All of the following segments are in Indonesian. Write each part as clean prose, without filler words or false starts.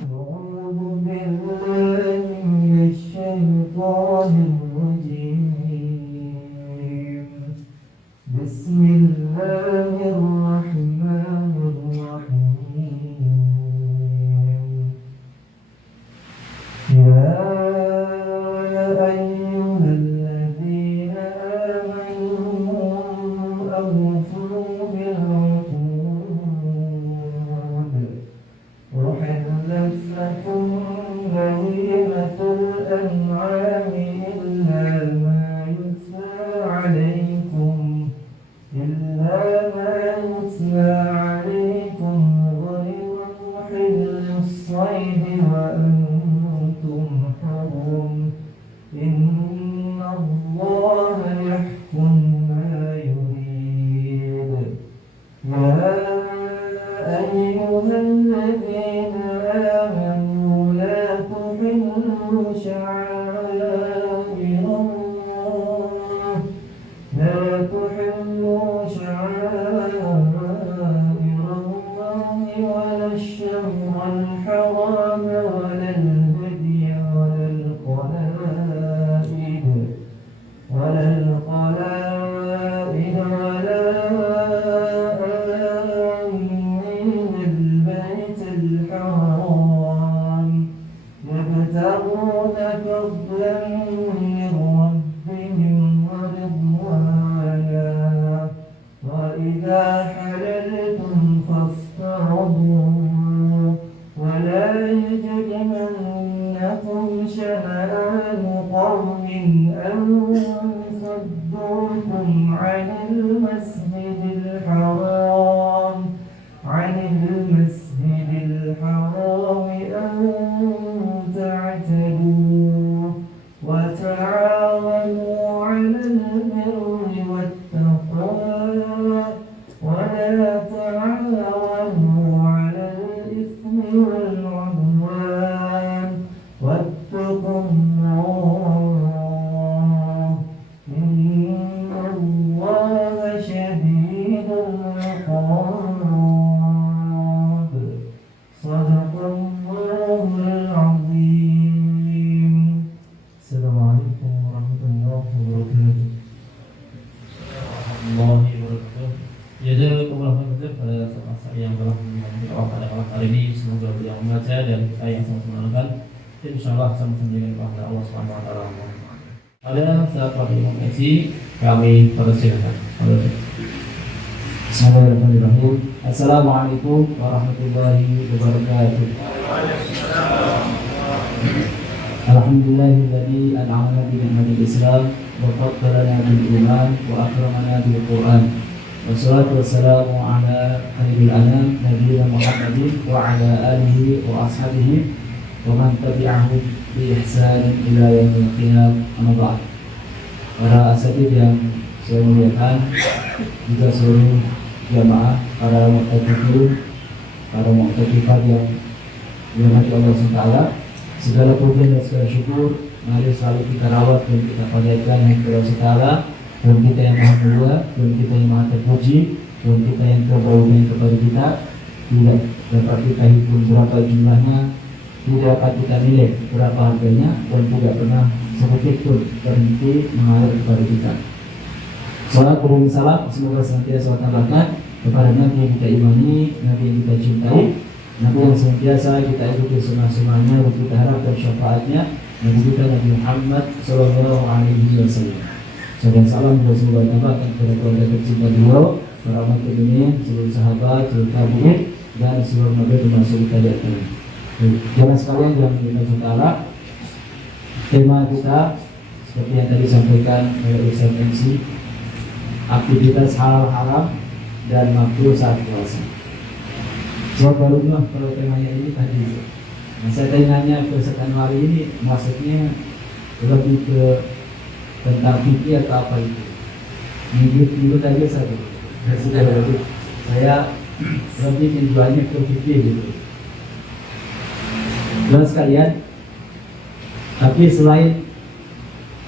أعوذ بالله من الشيطان الرجيم. بسم الله الرحمن الرحيم. يا أيها الذين آمنوا أوفوا بالعقود أحلت لكم بهيمة الأنعام إلا ما يتلى عليكم غير محل الصيد وأنتم حرم إن الله يحكم ما يريد. يا أيها الذين آمنوا لا تحلوا شعائر الله ولا الشهر الحرام ولا الهدي ولا القلائد ولا آمين البيت الحرام يبتغون فضلا من ربهم ورضوانا وإذا حللتم فاصطادوا ولا يجرمنكم شنآن قوم أن صدوكم عن المسجد الحرام أن تعتدوا وتعاونوا على البر والتقوى ولا تعاونوا على الإثم والعدوان واتقوا الله إن الله شديد العقاب. صدق الله العظيم. السلام عليكم ورحمة الله وبركاته. Jazakumullah khairan pada sahabat yang telah menonton pada malam hari ini. Semoga beliau membaca dan kita yang sama menonton, dan insyaallah sama-sama dengan pahala Allah Subhanahu wa taala. Ada sahabat yang mengaji, kami persilakan. Bismillahirrahmanirrahim. Assalamualaikum warahmatullahi wabarakatuh. Alhamdulillahilladzi an'amana bi ni'matil Islam wa faddalana bil iman wa akramana bil Qur'an. Wassalatu wassalamu ala khairil anam nabiyina Muhammadin wa ala alihi wa ashabihi wa man tabi'ahum bi ihsan ila yaumil qiyamah. Amma ba'd. Para asatidz yang saya muliakan, juga seluruh jamaah, para mu'tadifun, para mu'tadifat yang dirahmati Allah SWT, segala puji dan segala syukur mari selalu kita rawat dan kita panjatkan yang kepada Allah SWT, Tuhan kita yang maha mulia, Tuhan kita yang maha terpuji, Tuhan kita yang terbaik kepada kita. Tidak dapat kita hitung berapa jumlahnya, tidak dapat kita nilai berapa harganya, dan tidak pernah sedikit pun berhenti mengalir kepada kita. Salat dan salam semoga senantiasa tambahkan kepada Nabi yang kita imani, Nabi yang kita cintai, Nabi yang senantiasa kita ikuti sunnah-sunnahnya dan kita harapkan syafaatnya, Nabi kita Nabi Muhammad sallallahu alaihi wasallam. Dan salam juga semoga tambahkan kepada keluarga tercinta beliau, para umat mukminin, seluruh sahabat, seluruh tabi'in, dan seluruh nabi termasuk kita lihat. Jamaah sekalian yang dimuliakan, tema kita seperti yang tadi disampaikan oleh Ustaz MC, aktivitas halal haram dan makruh saat puasa. Soal barunya kalau temanya ini tadi, saya tanya ke Ustaz Anwar ini maksudnya lebih ke tentang fikih atau apa itu? Minggu tadi saya lebih tujuannya ke fikih gitu. Dan sekalian, tapi selain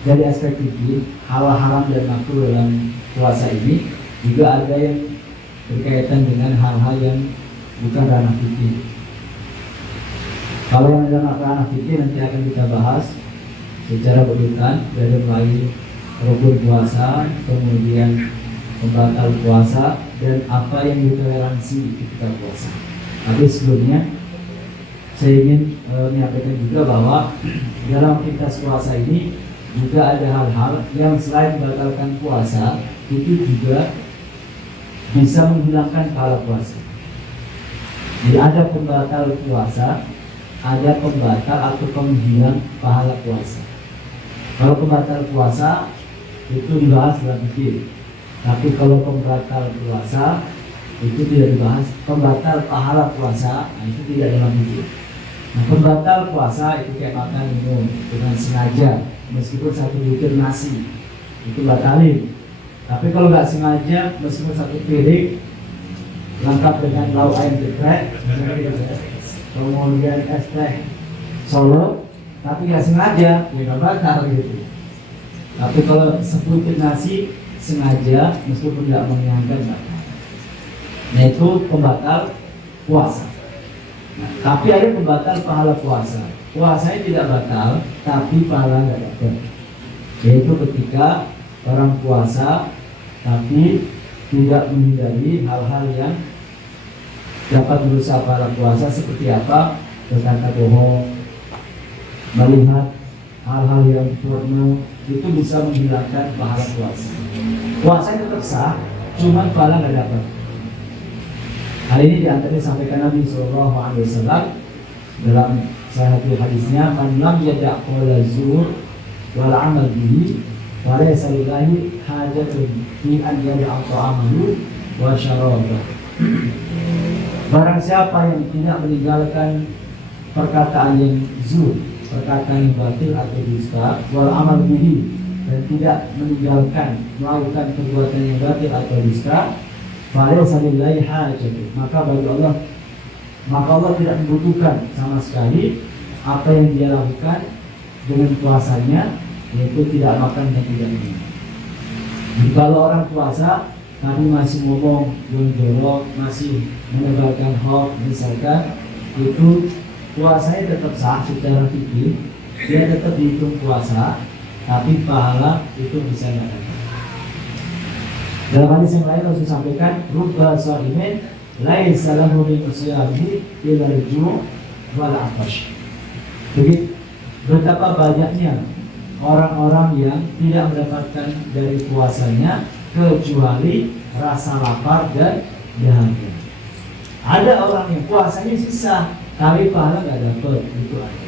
dari aspek fikih, halal haram dan makruh dalam puasa ini juga ada yang berkaitan dengan hal-hal yang bukan ranah fikih. Kalau yang ada makna fikih nanti akan kita bahas secara berurutan dari mulai rukun puasa, kemudian pembatal puasa, dan apa yang ditoleransi ketika puasa. Tapi sebelumnya saya ingin menyampaikan juga bahwa dalam aktivitas puasa ini juga ada hal-hal yang selain membatalkan puasa itu juga bisa menghilangkan pahala puasa. Jadi ada pembatal puasa, ada pembatal atau penghilang pahala puasa. Kalau pembatal puasa itu dibahas dalam fikih. Tapi kalau pembatal puasa itu tidak dibahas. Pembatal pahala puasa itu tidak dalam fikih. Nah, pembatal puasa itu kayak makan minum dengan sengaja, meskipun satu butir nasi itu batalin. Tapi kalau nggak sengaja, meskipun satu piring lengkap dengan lauk ayam geprek, kemudian es teh Solo, tapi nggak sengaja, nggak batal gitu. Tapi kalau sebutir nasi sengaja, meskipun nggak mengenyangkan, batal. Nah itu pembatal puasa. Nah, tapi ada pembatal pahala puasa. Puasanya tidak batal, tapi pahala nggak dapat. Yaitu ketika orang puasa tapi tidak menghindari hal-hal yang dapat merusak pahala puasa seperti apa? Berkata bohong, melihat hal-hal yang porno, itu bisa menghilangkan pahala puasa. Puasa tetap sah, cuman pahala nggak dapat. Hal ini diantaranya disampaikan Nabi SAW dalam salah satu hadisnya, "Man lam yada' qawla zur wal 'amal bihi wa laysa lillahi hajatun fi an yada'a ta'amahu wa syarabahu." Barang siapa yang tidak meninggalkan perkataan yang zur, perkataan yang batil atau dusta, wal 'amal bihi, dan tidak meninggalkan melakukan perbuatan yang batil atau dusta, falaysa lillahi hajatun, maka Allah tidak membutuhkan sama sekali apa yang dia lakukan dengan puasanya, yaitu tidak makan dan tidak minum. Kalau orang puasa tapi masih ngomong jorok, masih menebarkan hoax misalkan, itu puasanya tetap sah secara fikih, dia tetap dihitung puasa, tapi pahala itu bisa nggak dapat. Dalam hadis yang lain Rasul sampaikan, rubba sha'imin laisa lahu min siyamihi illa al-ju' wal 'atash. Jadi betapa banyaknya orang-orang yang tidak mendapatkan dari puasanya kecuali rasa lapar dan dahaga. Ada orang yang puasanya sisa tapi pahala nggak dapat, itu ada.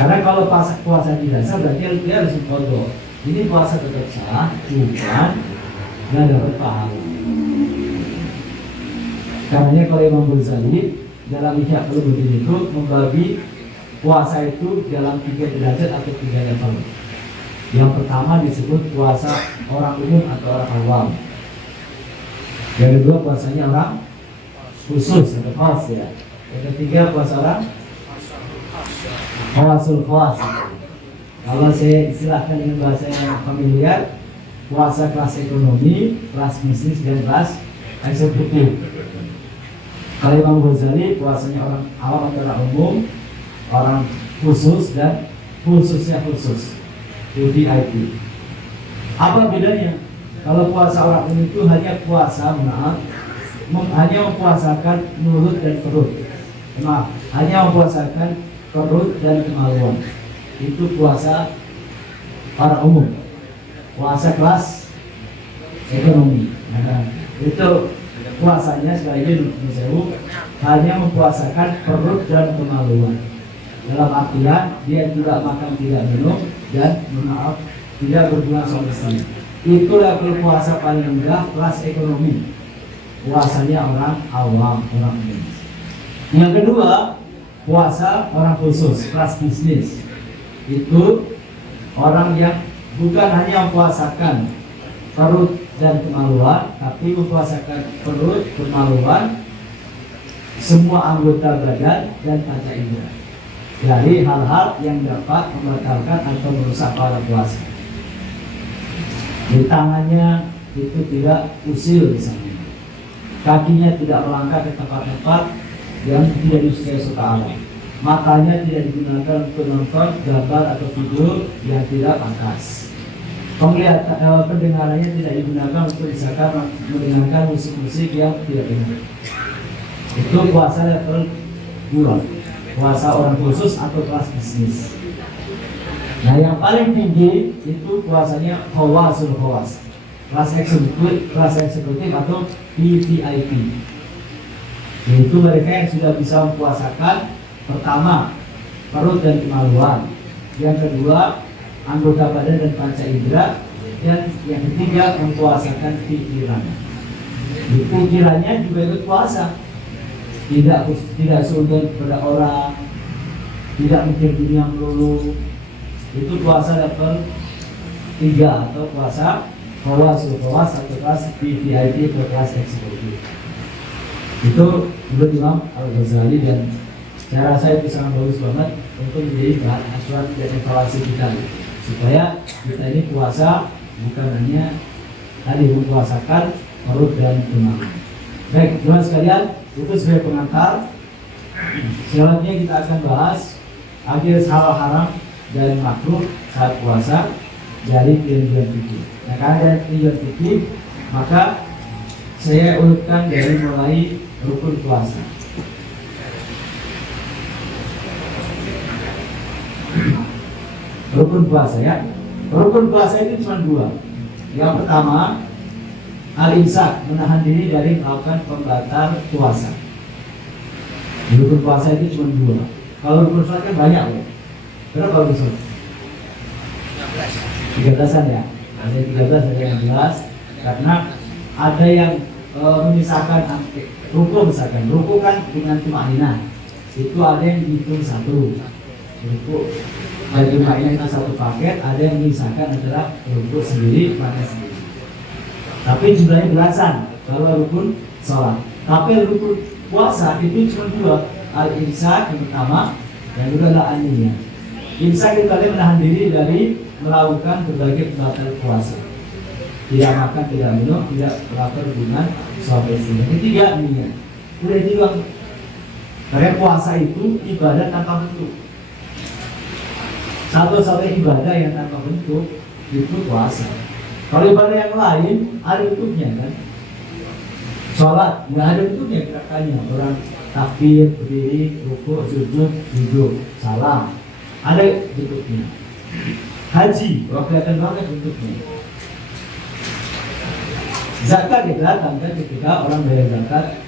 Karena kalau puasa tidak sah berarti dia harus qadha. Ini puasa tetap sah, cuman nggak dapat pahala. Karena kalau Imam Ghazali dalam Ihya Ulumuddin itu membagi puasa itu dalam 3 derajat atau 3 level. Yang pertama disebut puasa orang umum atau orang awam. Yang kedua puasanya orang khusus atau khas ya. Yang ketiga puasa orang khawasul khas. Kalau saya istilahkan dengan bahasa yang familiar, puasa kelas ekonomi, kelas bisnis, dan kelas eksekutif. Kalau Imam Ghazali puasanya orang awam atau orang umum, orang khusus, dan khususnya khusus, VIP. Apa bedanya? Kalau puasa orang umum itu hanya puasa, hanya mempuasakan mulut dan perut. Hanya mempuasakan perut dan kemaluan. Itu puasa orang umum. Puasa kelas ekonomi. Nah, itu puasanya sekali lagi hanya mempuasakan perut dan kemaluan. Dalam artian dia tidak makan, tidak minum, dan tidak berhubungan suami istri. Itu level puasa paling rendah kelas ekonomi. Puasanya orang awam, orang umum. Yang kedua, puasa orang khusus, kelas bisnis. Itu orang yang bukan hanya mempuasakan perut dan kemaluan, tapi mempuasakan perut, kemaluan, semua anggota badan, dan panca indera dari hal-hal yang dapat membatalkan atau merusak pahala puasa. Di tangannya itu tidak usil misalnya, kakinya tidak melangkah ke tempat-tempat yang tidak disukai suka Allah. Makanya tidak digunakan untuk nonton gambar atau video yang tidak pantas. Pendengarannya tidak digunakan untuk misalkan mendengarkan musik-musik yang tidak benar. Itu puasa level 2, puasa orang khusus atau kelas bisnis. Nah, yang paling tinggi itu puasanya khawasul khawas, kelas eksekutif atau VVIP. Yaitu mereka yang sudah bisa mempuasakan pertama perut dan kemaluan, yang kedua anggota badan dan panca indera, dan yang ketiga mempuasakan pikiran. Di pikirannya juga ikut puasa, tidak seudah pada orang, tidak mikir dunia melulu. Itu puasa level 3 atau puasa khawasul khawas atau kelas VVIP atau kelas eksekutif. Itu menurut Imam Al-Ghazali, dan saya rasa itu sangat bagus banget untuk menjadi bahan acuan dan evaluasi kita, supaya kita ini puasa bukan hanya tadi mempuasakan perut dan kemaluan. Baik, teman sekalian, itu sebagai pengantar. Selanjutnya kita akan bahas akhir hal haram dan makruh saat puasa dari tinjauan fikih. Nah, karena dari tinjauan fikih, maka saya urutkan dari mulai rukun puasa. Rukun puasa ya. Rukun puasa itu cuma 2. Yang pertama, al-imsak, menahan diri dari melakukan pembatal puasa. Rukun puasa itu cuma 2. Kalau rukun sholat kan banyak loh. Berapa rukun sholat? 13-an ya. Ada 13, ada yang 11. Karena ada yang memisahkan ruku, misalkan ruku kan dengan tumaninah. Itu ada yang dihitung 1. Ruku bagi maknya itu 1 paket, ada yang memisahkan adalah ruku sendiri, pakai sendiri. Tapi jumlahnya belasan kalau rukun sholat. Tapi rukun puasa itu cuma 2, al-imsak yang pertama, yang kedua adalah an-niyah. Imsak itu kalian menahan diri dari melakukan berbagai pembatal puasa, tidak makan, tidak minum, tidak melakukan hubungan suami istri. Yang ketiga niyah. Udah dibilang, karena puasa itu ibadah tanpa bentuk. Satu-satunya ibadah yang tanpa bentuk itu puasa. Kalau ibadah yang lain ada bentuknya kan. Sholat nggak ada bentuknya gerakannya. Orang takbir, berdiri, rukuk, sujud, duduk, salam, ada bentuknya. Haji, kelihatan banget bentuknya. Zakat kelihatan kan ketika orang bayar zakat.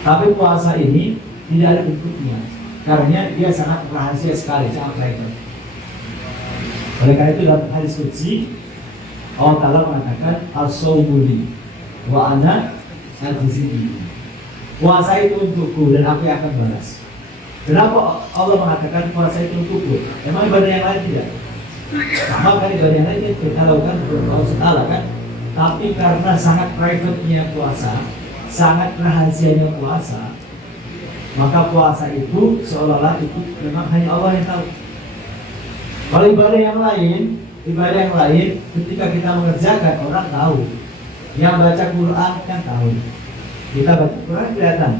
Tapi puasa ini tidak ada bentuknya, karena dia sangat rahasia sekali, sangat private. Oleh karena itu dalam hadis qudsi Allah Ta'ala mengatakan as-sawmuli wa ana al-jizini. Puasa itu untukku dan aku yang akan balas. Kenapa Allah mengatakan puasa itu untukku? Emang ibadah yang lain tidak? Sama kan ibadah yang lain kita lakukan untuk Allah Ta'ala kan? Tapi karena sangat private-nya puasa, sangat rahasianya puasa, maka puasa itu seolah-olah itu memang hanya Allah yang tahu. Kalau ibadah yang lain ketika kita mengerjakan orang tahu. Yang baca Quran kan tahu. Kita baca Quran kelihatan,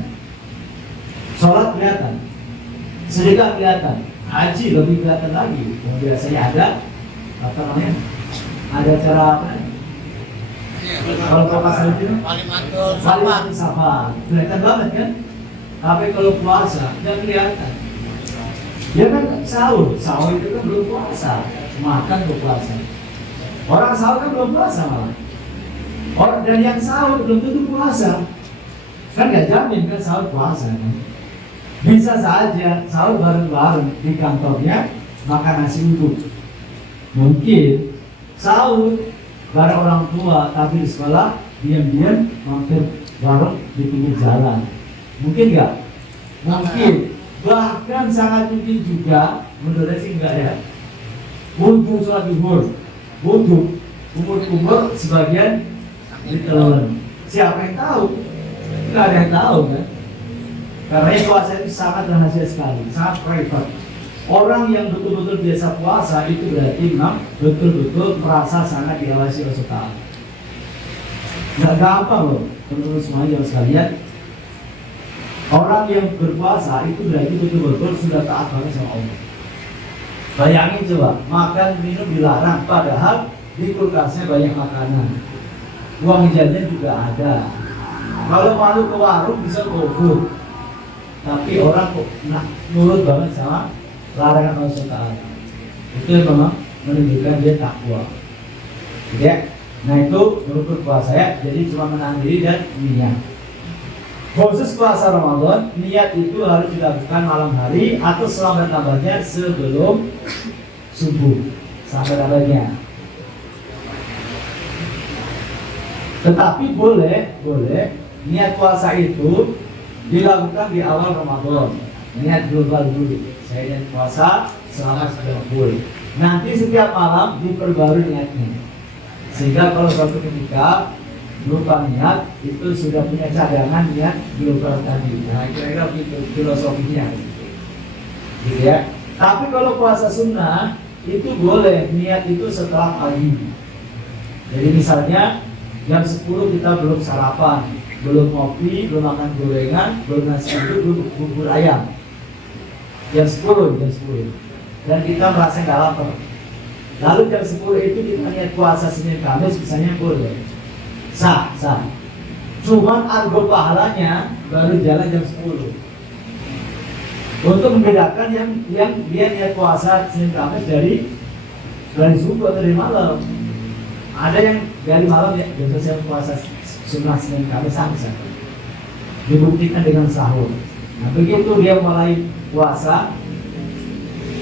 sholat kelihatan, sedekah kelihatan, haji lebih kelihatan lagi. Biasanya ada ada cara apa? Kalau pasal itu Walimatul Safar kelihatan banget kan. Tapi kalau puasa tidak kelihatan. Ya kan sahur itu kan belum puasa, makan belum puasa. Orang sahur kan belum puasa malah. Orang dan yang sahur belum tentu puasa. Kan nggak jamin kan sahur puasa kan. Bisa saja sahur bareng-bareng di kantornya makan nasi uduk. Mungkin sahur bareng orang tua tapi di sekolah diam-diam mampir bareng di pinggir jalan. Mungkin nggak? Mungkin. Bahkan sangat mungkin juga, menurut saya sih enggak ya. Wudhu sholat zuhur, wudhu umur sebagian ditelan. Siapa yang tahu? Nggak ada yang tahu kan? Karena puasa itu sangat rahasia sekali, sangat private. Orang yang betul-betul biasa puasa itu berarti memang betul-betul merasa sangat diawasi oleh Allah. Nggak gampang loh, teman-teman semuanya sekalian. Orang yang berpuasa itu berarti betul-betul sudah taat banget sama Allah. Bayangin coba, makan minum dilarang, padahal di kulkasnya banyak makanan, uang jajan juga ada. Kalau malu ke warung bisa GoFood, tapi orang kok nurut banget sama larangan Allah SWT. Itu memang menunjukkan dia takwa. Ya, nah itu menurut puasa ya. Jadi cuma menahan diri dan niat. Khusus puasa Ramadan, niat itu harus dilakukan malam hari atau selambat-lambatnya sebelum subuh, sampai-lambatnya. Tetapi boleh niat puasa itu dilakukan di awal Ramadan. Niat global dulu. Saya niat puasa selama 90. Nanti setiap malam diperbarui niatnya. Sehingga kalau suatu ketika lupa niat, itu sudah punya cadangan niat global tadi. Nah, kira-kira begitu filosofinya. Gitu ya. Tapi kalau puasa sunnah itu boleh niat itu setelah pagi. Jadi misalnya jam 10 kita belum sarapan, belum ngopi, belum makan gorengan, belum nasi uduk, belum bubur ayam. Jam 10. Dan kita merasa nggak lapar. Lalu jam 10 itu kita niat puasa Senin Kamis misalnya boleh. Sah. Cuman argo pahalanya baru jalan jam 10. Untuk membedakan yang dia niat puasa Senin Kamis dari subuh atau dari malam. Ada yang dari malam ya, biasanya puasa sunnah Senin Kamis sama. Dibuktikan dengan sahur. Nah begitu dia mulai puasa,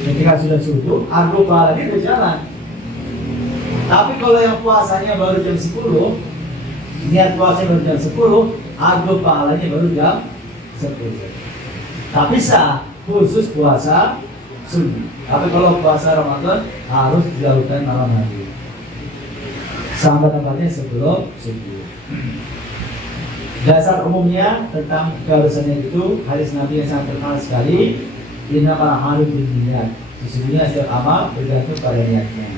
ketika sudah subuh, argo pahalanya sudah jalan. Tapi kalau yang puasanya baru jam 10, niat puasa baru jam 10, argo pahalanya baru jam 10. Tapi sah, khusus puasa sunnah. Tapi kalau puasa Ramadan harus dilakukan malam hari, sampai tempatnya sebelum subuh. Dasar umumnya tentang keharusannya itu hadis Nabi yang sangat terkenal sekali, innamal a'malu binniyat. Sesungguhnya setiap amal bergantung pada niatnya.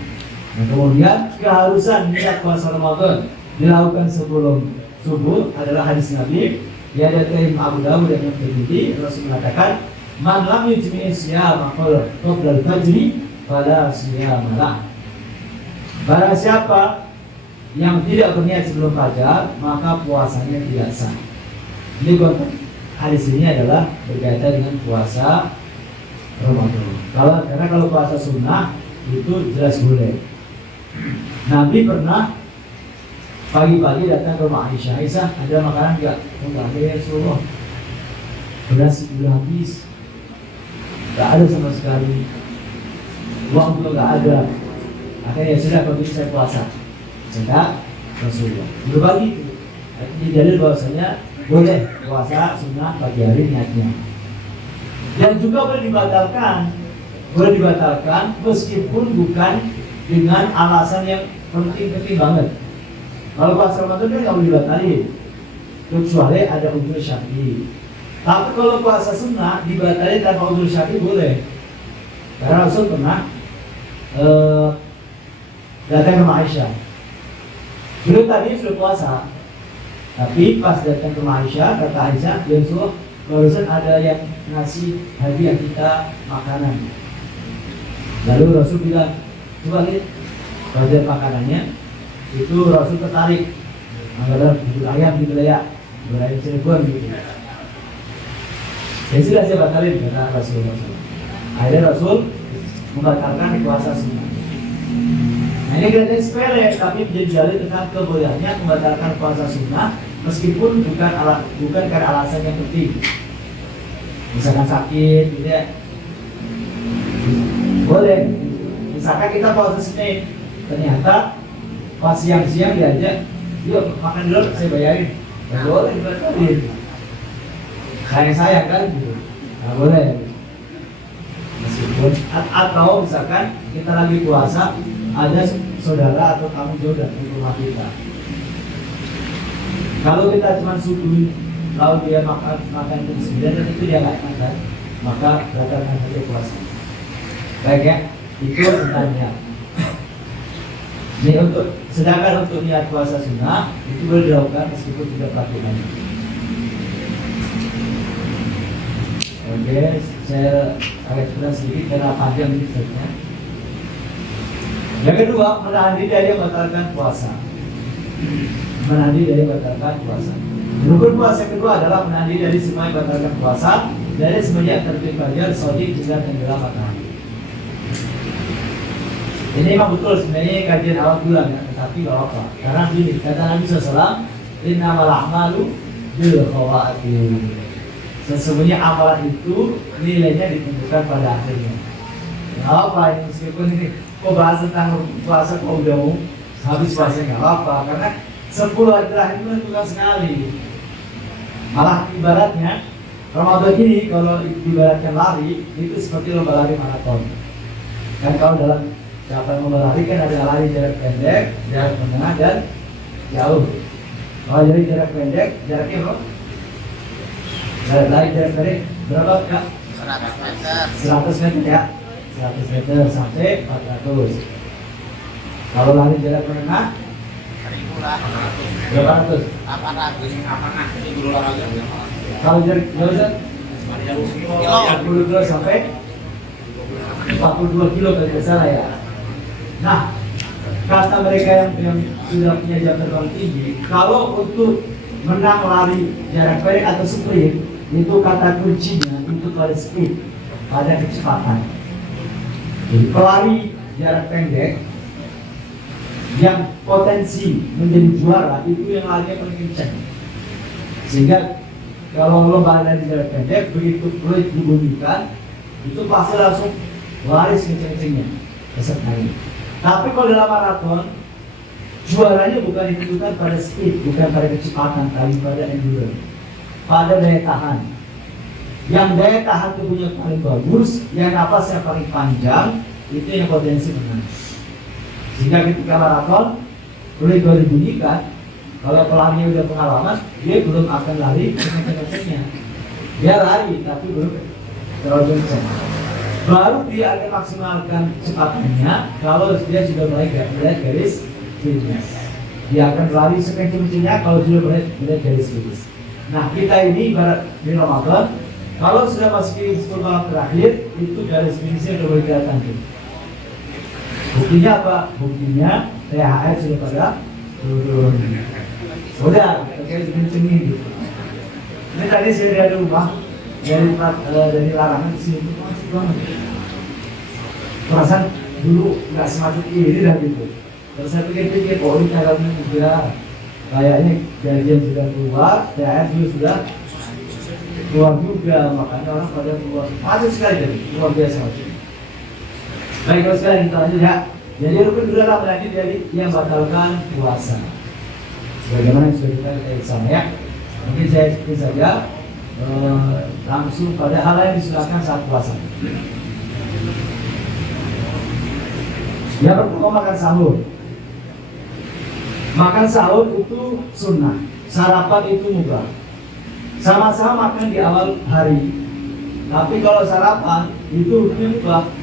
Nah, kemudian keharusan niat puasa Ramadan dilakukan sebelum subuh adalah hadis Nabi yang dari Abu Dawud dan Imam Tirmidzi. Rasul mengatakan, "Man lam yujmi' siyama qabla al-fajri fala siyama lah." Barang siapa yang tidak berniat sebelum fajar, maka puasanya tidak sah. Ini konteks hadis ini adalah berkaitan dengan puasa Ramadan. Karena kalau puasa sunnah itu jelas boleh. Nabi pernah pagi-pagi datang ke rumah Aisyah. Aisyah, ada makanan enggak? Enggak ada ya Rasulullah. Beras sudah habis. Enggak ada sama sekali. Uang juga enggak ada. Akhirnya sudah begitu saya puasa. Sedang Rasulullah berbagi itu. Ini dalil bahwasanya boleh puasa sunnah pagi hari niatnya. Dan juga boleh dibatalkan meskipun bukan dengan alasan yang penting banget. Kalau puasa Ramadan kan nggak boleh dibatalin kecuali ada udzur syar'i. Tapi kalau puasa sunnah dibatalin tanpa udzur syar'i boleh. Karena Rasul pernah datang ke Aisyah. Beliau tadi sudah puasa, tapi pas datang ke Aisyah, kata Aisyah, ya Rasulullah, barusan ada yang ngasih hadiah kita makanan. Lalu Rasul bilang, coba lihat bagian makanannya. Itu Rasul tertarik. Ada bubur ayam gitu ya, bubur ayam Cirebon gitu. Ya sudah saya batalin kata Rasul. Akhirnya Rasul membatalkan puasa sunnah. Nah ini kelihatan sepele, tapi menjadi dalil tentang kebolehnya membatalkan puasa sunnah meskipun bukan karena alasan yang penting. Misalkan sakit, gitu ya. Boleh. Misalkan kita puasa Senin, ternyata pas siang-siang diajak, yuk makan dulu, saya bayarin. Nggak boleh dibatalin. Kayak saya kan, gitu. Nggak boleh. Meskipun atau misalkan kita lagi puasa, ada saudara atau tamu jauh dari rumah kita. Kalau kita cuma subuh, lalu dia makan jam 9 dan itu dia nggak makan, maka batalkan saja puasa. Baik ya, itu tentangnya. Ini sedangkan untuk niat puasa sunnah itu boleh dilakukan meskipun tidak pelakukan. Oke, saya agak cerita sedikit karena panjang ini ceritanya. Yang kedua, menahan diri dari membatalkan puasa. Menahan diri dari membatalkan puasa. Rukun puasa kedua adalah menahan diri dari semua yang membatalkan puasa dari semenjak terbit fajar, sodik hingga tenggelam matahari. Ini memang betul sebenarnya kajian awal bulan ya, tetapi gak apa. Karena begini, kata Nabi SAW, innamal a'malu bil khawatim. Sesungguhnya amalan itu nilainya ditentukan pada akhirnya. Gak apa ini meskipun ini kok bahas tentang puasa kok udah mau habis puasa gak apa. Karena 10 hari terakhir itu menentukan sekali. Malah ibaratnya Ramadan ini kalau ibaratkan lari itu seperti lomba lari maraton. Kan kalau dalam siapa yang lomba lari kan ada lari jarak pendek, jarak menengah dan jauh. Kalau dari jarak pendek, jaraknya berapa? Lari jarak pendek berapa Kak? 100 meter. 100 meter ya, 100 meter sampai 400. Kalau lari jarak menengah 1000 lah. berapa ratus? 800. Kalau jarak jauh kan Kilo. 40 kilo sampai 42 kilo kalau tidak salah ya. Nah, kata mereka yang sudah punya jam terbang tinggi, kalau untuk menang lari jarak pendek atau sprint, itu kata kuncinya itu pada speed, pada kecepatan. Jadi pelari jarak pendek yang potensi menjadi juara itu yang larinya paling kencang. Sehingga kalau lomba lari jarak pendek begitu fluid dibunyikan, itu pasti langsung lari kencang-kencangnya pesertanya. Tapi kalau dalam maraton, juaranya bukan ditentukan pada speed, bukan pada kecepatan, tapi pada endurance, pada daya tahan. Yang daya tahan tubuhnya paling bagus, yang nafasnya paling panjang, itu yang potensi menang. Sehingga ketika maraton, fluid baru dibunyikan, kalau pelarinya udah pengalaman, dia belum akan lari kencang-kencangnya. Dia lari, tapi belum terlalu kencang. Baru dia akan maksimalkan kecepatannya kalau dia sudah mulai garis finish. Dia akan lari sekencang-kencangnya kalau sudah mulai garis finish. Nah, kita ini ibarat di Ramadan, kalau sudah masuk ke 10 malam terakhir, itu garis finishnya sudah mulai kelihatan. Buktinya apa? Buktinya THR sudah pada turun. Udah, kayak kencengin gitu. Ini tadi saya dari rumah, dari larangan ke sini itu macet banget. Perasaan dulu nggak semacet ini dan gitu. Terus saya pikir-pikir, oh ini caranya udah kayaknya gajian sudah keluar, THR juga sudah keluar juga, makanya orang pada keluar. Macet sekali jadi, luar biasa macet. Baik, kalau sekarang kita lanjut ya. Jadi rukun kedua adalah berarti dari yang batalkan puasa. Bagaimana yang sudah kita lihat sama ya. Mungkin saya ikuti saja langsung pada hal yang disunahkan saat puasa. Yang pertama makan sahur. Makan sahur itu sunnah, sarapan itu mubah. Sama-sama makan di awal hari. Tapi kalau sarapan itu mubah.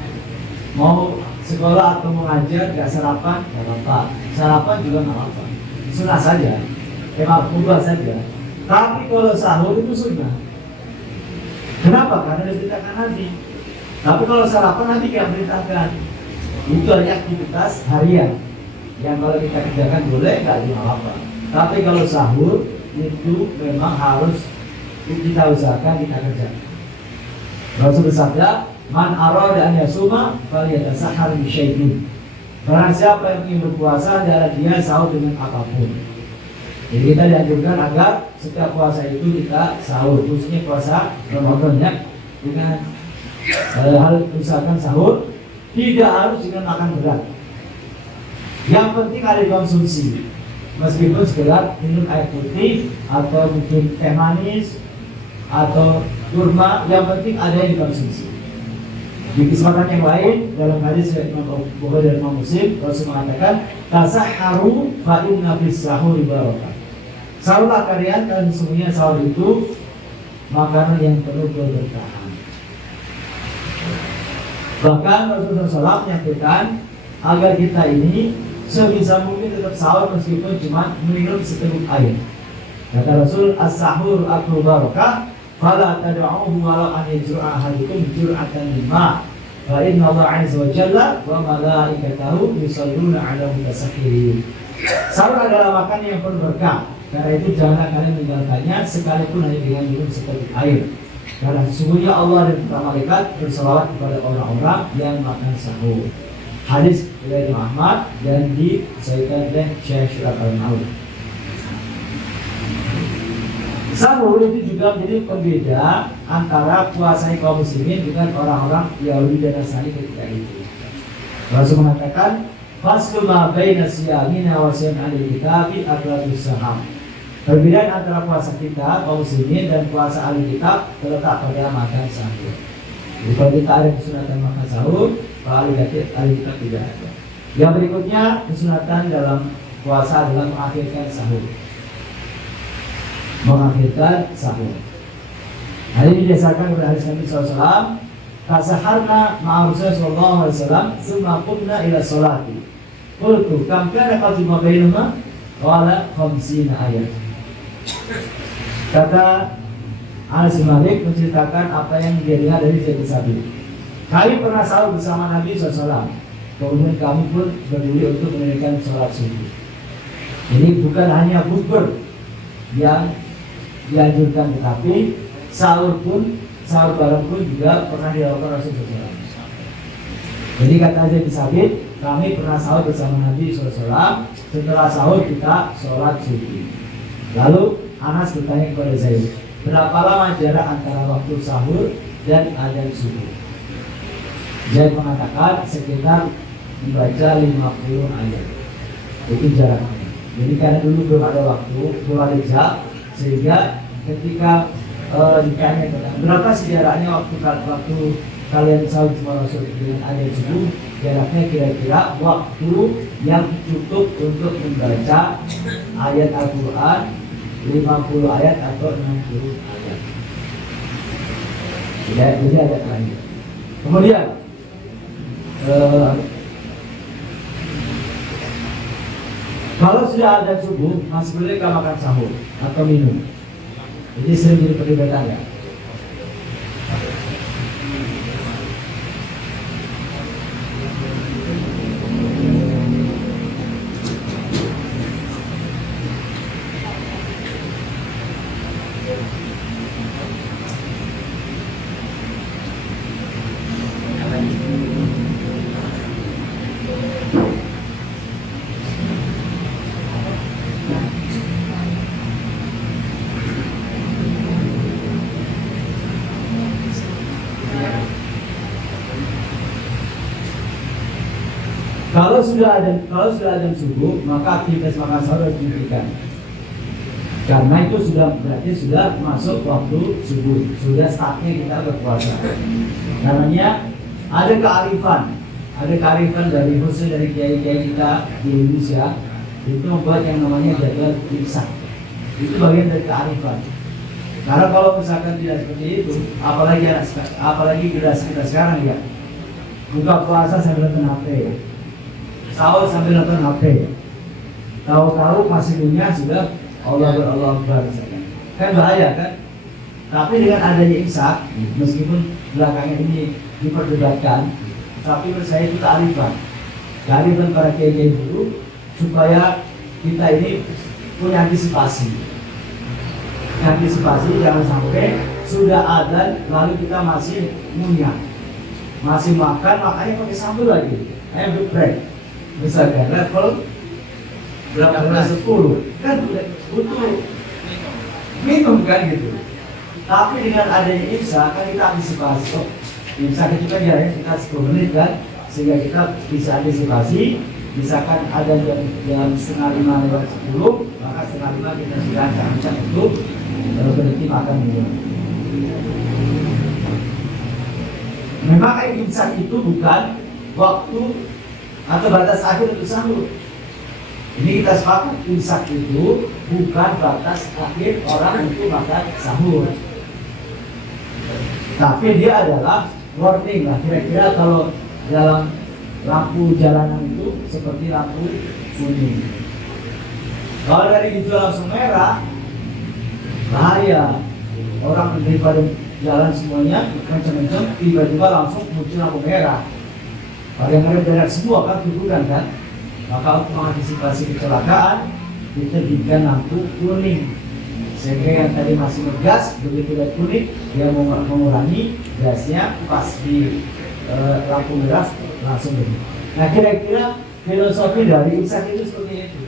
Mau sekolah atau mengajar gak sarapan, gak apa-apa. Sarapan juga gak apa-apa. Sunnah saja, mubah saja. Tapi kalau sahur itu sunnah. Kenapa? Karena diberitakan Nabi. Tapi kalau sarapan Nabi gak beritakan. Itu hanya aktivitas harian yang kalau kita kerjakan boleh, gak apa-apa. Tapi kalau sahur itu memang harus kita usahakan kita kerjakan. Rasul bersabda, man arada an yasuma falyatasahhar bi syai'in. Barang siapa yang ingin berpuasa adalah dia sahur dengan apapun. Jadi kita dianjurkan agar setiap puasa itu kita sahur, khususnya puasa Ramadan ya. Dengan hal usahakan sahur, tidak harus dengan makan berat. Yang penting ada konsumsi. Meskipun sekedar minum air putih atau mungkin teh manis atau kurma, yang penting ada yang dikonsumsi. Di kesempatan yang lain dalam hadis dari Imam Bukhari dan Imam Muslim, Rasul mengatakan, tasahharu fa inna fis sahuri barakah. Sahurlah kalian dan sesungguhnya sahur itu makanan yang penuh keberkahan. Bahkan Rasulullah SAW menyampaikan agar kita ini sebisa mungkin tetap sahur meskipun cuma minum seteguk air. Kata Rasul, as-sahur aklu barakah, Fala tad'uhu walau an yajru'a ahadukum jur'atan lima. Fa inna Allah 'azza wa jalla wa malaikatahu yusholluna 'alal mutasakhirin. Sahur adalah makan yang penuh berkah. Karena itu jangan kalian meninggalkannya sekalipun hanya dengan minum seteguk air. Karena sesungguhnya Allah dan para malaikat berselawat kepada orang-orang yang makan sahur. Hadis riwayat Ahmad dan disahihkan oleh Syekh Syurah Al-Nawawi. Sahur itu juga menjadi pembeda antara puasa kaum muslimin dengan orang-orang Yahudi dan Nasrani ketika itu. Rasul mengatakan, "Faslu ma baina siyamina wa siyam ahli kitabi aklatus saham." Perbedaan antara puasa kita kaum muslimin dan puasa ahli kitab terletak pada makan sahur. Jadi kalau kita ada kesunatan makan sahur, kalau ahli kitab tidak ada. Yang berikutnya kesunatan dalam puasa adalah mengakhirkan sahur. Mengakhirkan sahur. Hal ini didasarkan oleh hadis Nabi SAW. Tasaharna ma'a Rasulullah SAW, summa qumna ila sholati. Qultu kam kana qadima bainahuma? Qala 50 ayat. Kata Anas bin Malik menceritakan apa yang dia lihat dari Zaid bin Sabit. Kami pernah sahur bersama Nabi SAW. Kemudian kami pun berdiri untuk menunaikan sholat subuh. Ini bukan hanya bukber yang dianjurkan, tetapi sahur bareng pun juga pernah dilakukan Rasulullah SAW. Jadi kata Zaid bin Sabit, kami pernah sahur bersama Nabi SAW. Setelah sahur kita sholat subuh. Lalu Anas bertanya kepada Zaid, berapa lama jarak antara waktu sahur dan adzan subuh? Zaid mengatakan sekitar membaca 50 ayat. Itu jaraknya. Jadi karena dulu belum ada waktu, belum ada jam, sehingga ketika ditanya berapa sih jaraknya waktu kalian sahur sama Rasul dengan adzan subuh, jaraknya kira-kira waktu yang cukup untuk membaca ayat Al-Quran 50 ayat atau 60 ayat. Jadi ada tanya. Kemudian kalau sudah ada subuh, masih boleh makan sahur atau minum. Jadi sering jadi perdebatan ya. Kalau sudah ada subuh, maka aktivitas makan sahur harus dihentikan. Karena itu berarti sudah masuk waktu subuh, sudah saatnya kita berpuasa. Namanya ada kearifan dari khusus dari kiai-kiai kita di Indonesia, itu membuat yang namanya jadwal imsak. Itu bagian dari kearifan. Karena kalau misalkan tidak seperti itu, apalagi kita sekarang ya, buka puasa sambil nonton HP, sahur sambil nonton HP, tahu-tahu masih punya sudah Allah Akbar, kan bahaya kan? Tapi dengan adanya imsak, meskipun belakangan ini diperdebatkan, tapi menurut saya itu kearifan para kiai dulu, supaya kita ini punya antisipasi, jangan sampai sudah adzan lalu kita masih ngunyah, masih makanya pakai sambal lagi, break. Misalkan level berapa 10 kan butuh minum kan gitu. Tapi dengan adanya imsak kan kita antisipasi. Imsak itu kan ya kita 10 menit kan, sehingga kita bisa antisipasi. Misalkan ada jam setengah 5 lewat 10, maka setengah 5 kita sudah ancang untuk berhenti makan minum. Memang imsak itu bukan waktu atau batas akhir untuk sahur. Ini kita sepakat, imsak itu bukan batas akhir orang untuk makan sahur. Tapi dia adalah warning lah, kira-kira kalau dalam lampu jalanan itu seperti lampu kuning. Kalau dari hijau langsung merah, bahaya. orang daripada jalan semuanya kenceng-kenceng, tiba-tiba langsung muncul lampu merah. Paling ada berat semua kan hiburan kan. Maka untuk mengantisipasi kecelakaan diterbitkan lampu kuning, sehingga yang tadi masih ngegas begitu lihat kuning dia mengurangi gasnya, pas di lampu merah langsung berhenti. Nah kira-kira filosofi dari imsak itu seperti itu.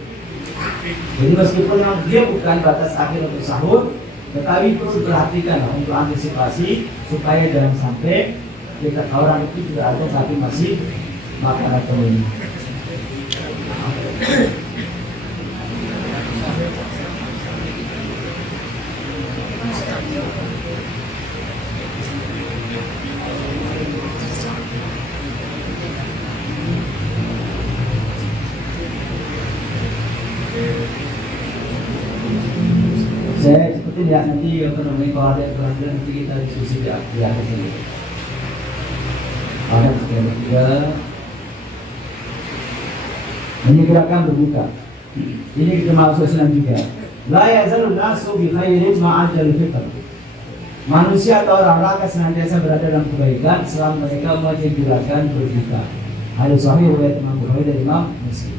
Jadi meskipun yang dia bukan batas akhir untuk sahur, tetapi perlu diperhatikan untuk antisipasi supaya jangan sampai kita orang itu sudah ada tapi masih makan atau minum. Saya seperti lihat nanti ekonomi kalau ada kelanjutan nanti kita diskusi di akhir ini. Ayat ketiga menyegerakan berbuka. Ini kita masuk Islam juga. La yazalun nasu bi khairin ma'ajal fitr. Manusia atau orang akan senantiasa berada dalam kebaikan selama mereka menyegerakan berbuka. Hadis sahih riwayat Imam Bukhari dan Imam Muslim.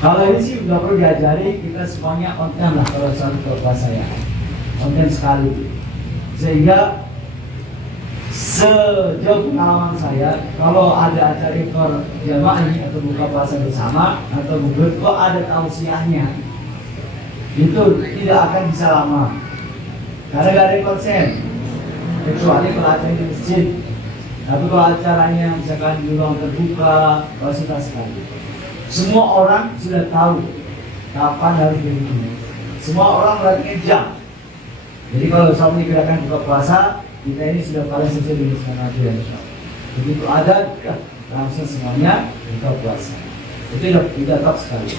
Kalau ini sih udah perlu diajari, kita semuanya konten lah kalau satu puasa ya, konten sekali. Sehingga sejauh pengalaman saya, kalau ada acara iftar jamaah ini atau buka puasa bersama atau bubur, kok ada tausiahnya, itu tidak akan bisa lama. Karena gak ada konsen, kecuali kalau acara di masjid. Tapi kalau acaranya misalkan di ruang terbuka, sudah sekali. Semua orang sudah tahu kapan harus berhenti. Semua orang berarti jam. Jadi kalau sama gerakan buka puasa, kita ini sudah paling sesuai dengan setengah jam. Begitu ada, langsung semuanya buka puasa. Itu tidak top sekali.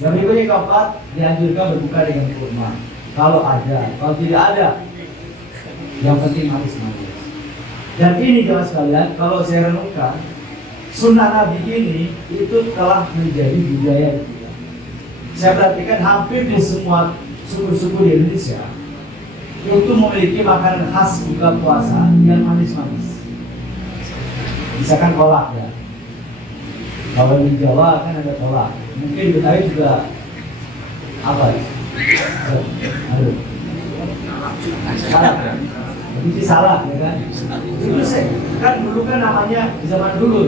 Yang berikutnya keempat, dianjurkan berbuka dengan kurma. Kalau ada, kalau tidak ada, yang penting manis-manis. Dan ini jemaah sekalian, kalau saya renungkan, sunnah Nabi ini itu telah menjadi budaya kita. Saya perhatikan hampir di semua suku-suku di Indonesia itu memiliki makanan khas buka puasa yang manis-manis. Misalkan kolak ya. Kalau di Jawa kan ada kolak. Mungkin di Betawi juga apa ya? Aduh. Salah ya? Itu salah ya kan? Itu kan dulu kan namanya zaman dulu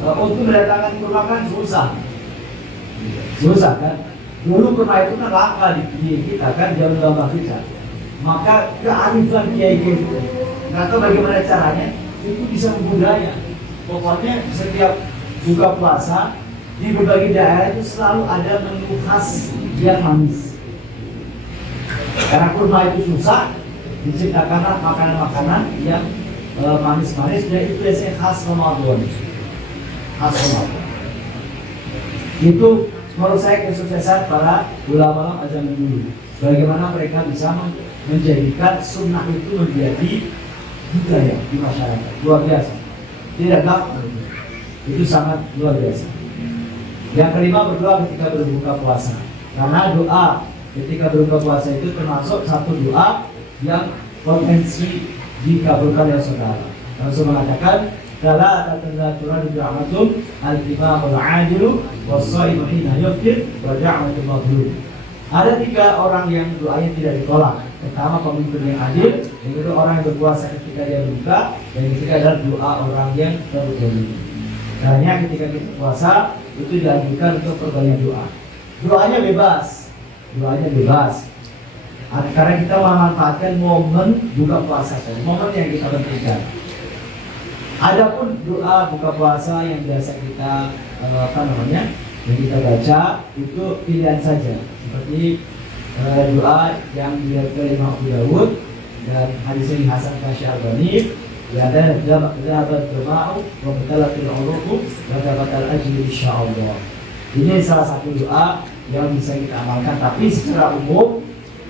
untuk mendatangkan kurma kan susah kan? Dulu kurma itu kan langka di kita kan jauh dalam kita. Maka kearifan kiai itu, nggak tahu bagaimana caranya, itu bisa membudaya. Pokoknya setiap buka puasa di berbagai daerah itu selalu ada menu khas yang manis. Karena kurma itu susah, diciptakanlah makanan-makanan yang manis-manis dan itu biasanya khas Ramadan. Itu menurut saya kesuksesan para ulama zaman dulu. Bagaimana mereka bisa menjadikan sunnah itu menjadi budaya di masyarakat. Luar biasa. Tidak gampang. Itu sangat luar biasa. Yang kelima, berdoa ketika berbuka puasa. Karena doa ketika berbuka puasa itu termasuk satu doa yang potensi dikabulkan oleh saudara. Rasul mengatakan, "Kala tatanzatura bi'amatum al-imamul 'adilu was-shaimu hina yuftir wa da'watul mazlum." Ada 3 orang yang doanya tidak ditolak. Pertama, pemimpin yang adil, yang kedua orang yang berpuasa ketika dia berbuka, dan yang ketiga adalah doa orang yang terzalimi. Karena ketika kita puasa itu dianjurkan untuk perbanyak doa. Doanya bebas. Karena kita memanfaatkan momen buka puasa, momen yang kita pentingkan. Adapun doa buka puasa yang biasa kita yang kita baca itu pilihan saja, seperti doa yang diriwayatkan Imam Abu Dawud dan hadis ini Hasan Kasyarbani. Ya, ada jabat doa wa mutalatil uruq wa dabatal ajri insyaallah. Ini salah satu doa yang bisa kita amalkan, tapi secara umum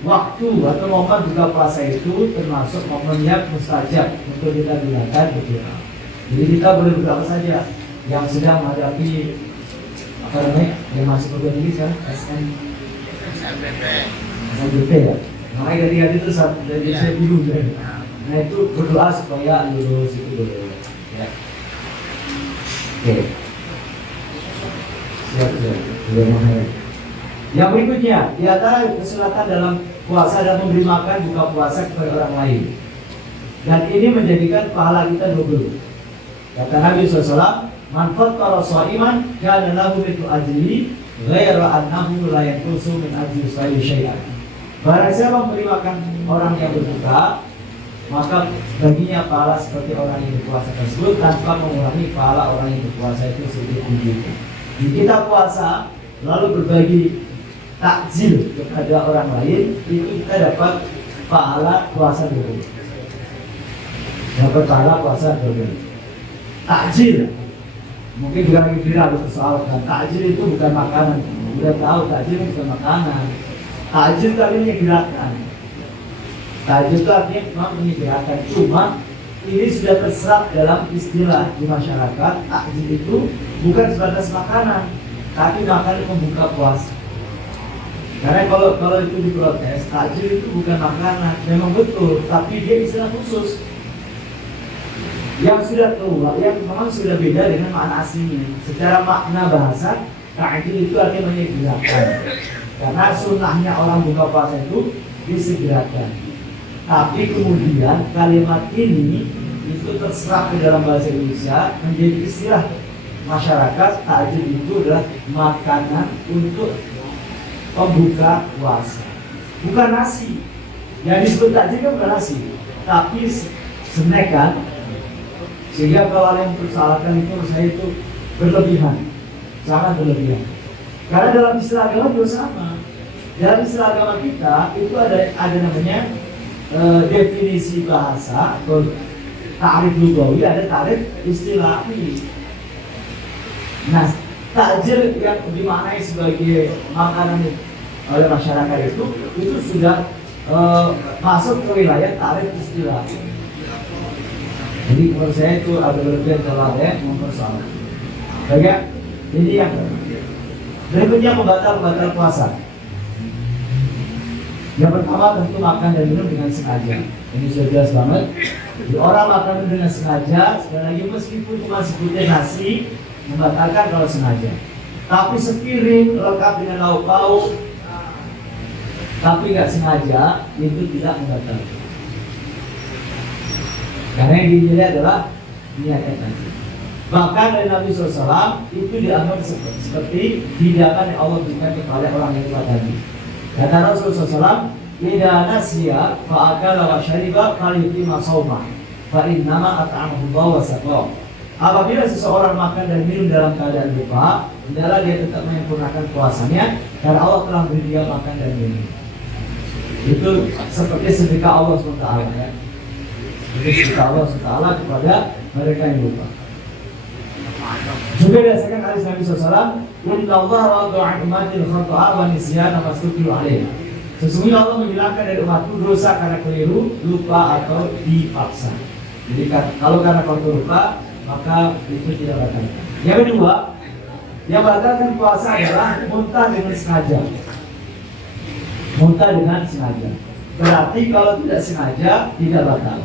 waktu atau momen buka puasa itu termasuk momen yang mustajab untuk kita gunakan berdoa. Jadi kita boleh berdoa saja yang sedang menghadapi yang masih perguruan tinggi sekarang SNBP ya. Makanya ketika itu saya bingung deh. Nah itu berdoa supaya lulus itu boleh. Ya. Oke. Siap. Sudah mulai. Yang berikutnya, di antara kesunatan dalam puasa dan memberi makan buka puasa kepada orang lain. Dan ini menjadikan pahala kita double. Kata Nabi SAW, "Man fattara sha'iman kana lahu mithlu ajrihi ghairu annahu la yanqusu min ajri sha'i syai'an." Barang siapa memberi makan orang yang berbuka, maka baginya pahala seperti orang yang berpuasa tersebut tanpa mengurangi pahala orang yang berpuasa itu sedikit. Di kita puasa lalu berbagi takjil kepada orang lain, itu kita dapat pahala puasa double. Dapat pahala puasa double. Takjil, mungkin juga lagi viral dipersoalkan. Takjil itu bukan makanan. Udah tahu takjil itu bukan makanan. Takjil itu artinya gerakan. Takjil itu artinya memang menyegerakan. Cuma ini sudah terserap dalam istilah di masyarakat. Takjil itu bukan sebatas makanan, tapi makanan membuka puasa. Karena kalau itu diprotes, takjil itu bukan makanan, memang betul, tapi dia istilah khusus yang sudah keluar, yang memang sudah beda dengan makna aslinya. Secara makna bahasa, takjil itu artinya menyegerakan. Karena sunnahnya orang buka puasa itu disegerakan. Tapi kemudian kalimat ini itu terserap ke dalam bahasa Indonesia menjadi istilah masyarakat. Takjil itu adalah makanan untuk pembuka puasa, bukan nasi. Yang disebut takjil kan bukan nasi, tapi snack kan. Sehingga kalau ada yang mempersoalkan itu, saya itu berlebihan, sangat berlebihan. Karena dalam istilah agama juga sama. Dalam istilah agama kita itu ada namanya definisi bahasa atau ta'rif lugawi, ada ta'rif istilahi. Nah, takjil yang dimaknai sebagai makanan oleh masyarakat itu sudah masuk ke wilayah ta'rif istilah. Jadi menurut saya itu agak berlebihan kalau ada yang mempersoalkan. Baik, ini yang berikutnya membatal puasa. Yang pertama tentu makan dan minum dengan sengaja. Ini sudah jelas banget. Jadi orang makan dengan sengaja, sekali lagi meskipun cuma sebutnya nasi, membatalkan kalau sengaja. Tapi sepiring lengkap dengan lauk pauk, tapi nggak sengaja, itu tidak membatalkan. Karena yang dinilai adalah niatnya tadi. Bahkan dari Nabi SAW itu dianggap seperti hidangan yang Allah berikan kepada orang yang tua tadi. Kata Rasulullah SAW, "Idza nasiya fa'akala wa syariba falyutimma shaumah, fa innama at'amahu Allah wa saqah." Apabila seseorang makan dan minum dalam keadaan lupa, hendaklah dia tetap menyempurnakan puasanya karena Allah telah beri dia makan dan minum. Itu seperti sedekah Allah SWT ya. Seperti sedekah Allah SWT kepada mereka yang lupa. Juga berdasarkan hadis Nabi SAW, "Inna Allah wada'a umatil khata'a wa nisyana mastuqilu alaih." Sesungguhnya Allah menghilangkan dari umatku dosa karena keliru, lupa atau dipaksa. Jadi kalau karena kau lupa, maka itu tidak batal. Yang kedua, yang batalkan puasa adalah muntah dengan sengaja. Muntah dengan sengaja. Berarti kalau tidak sengaja tidak batal.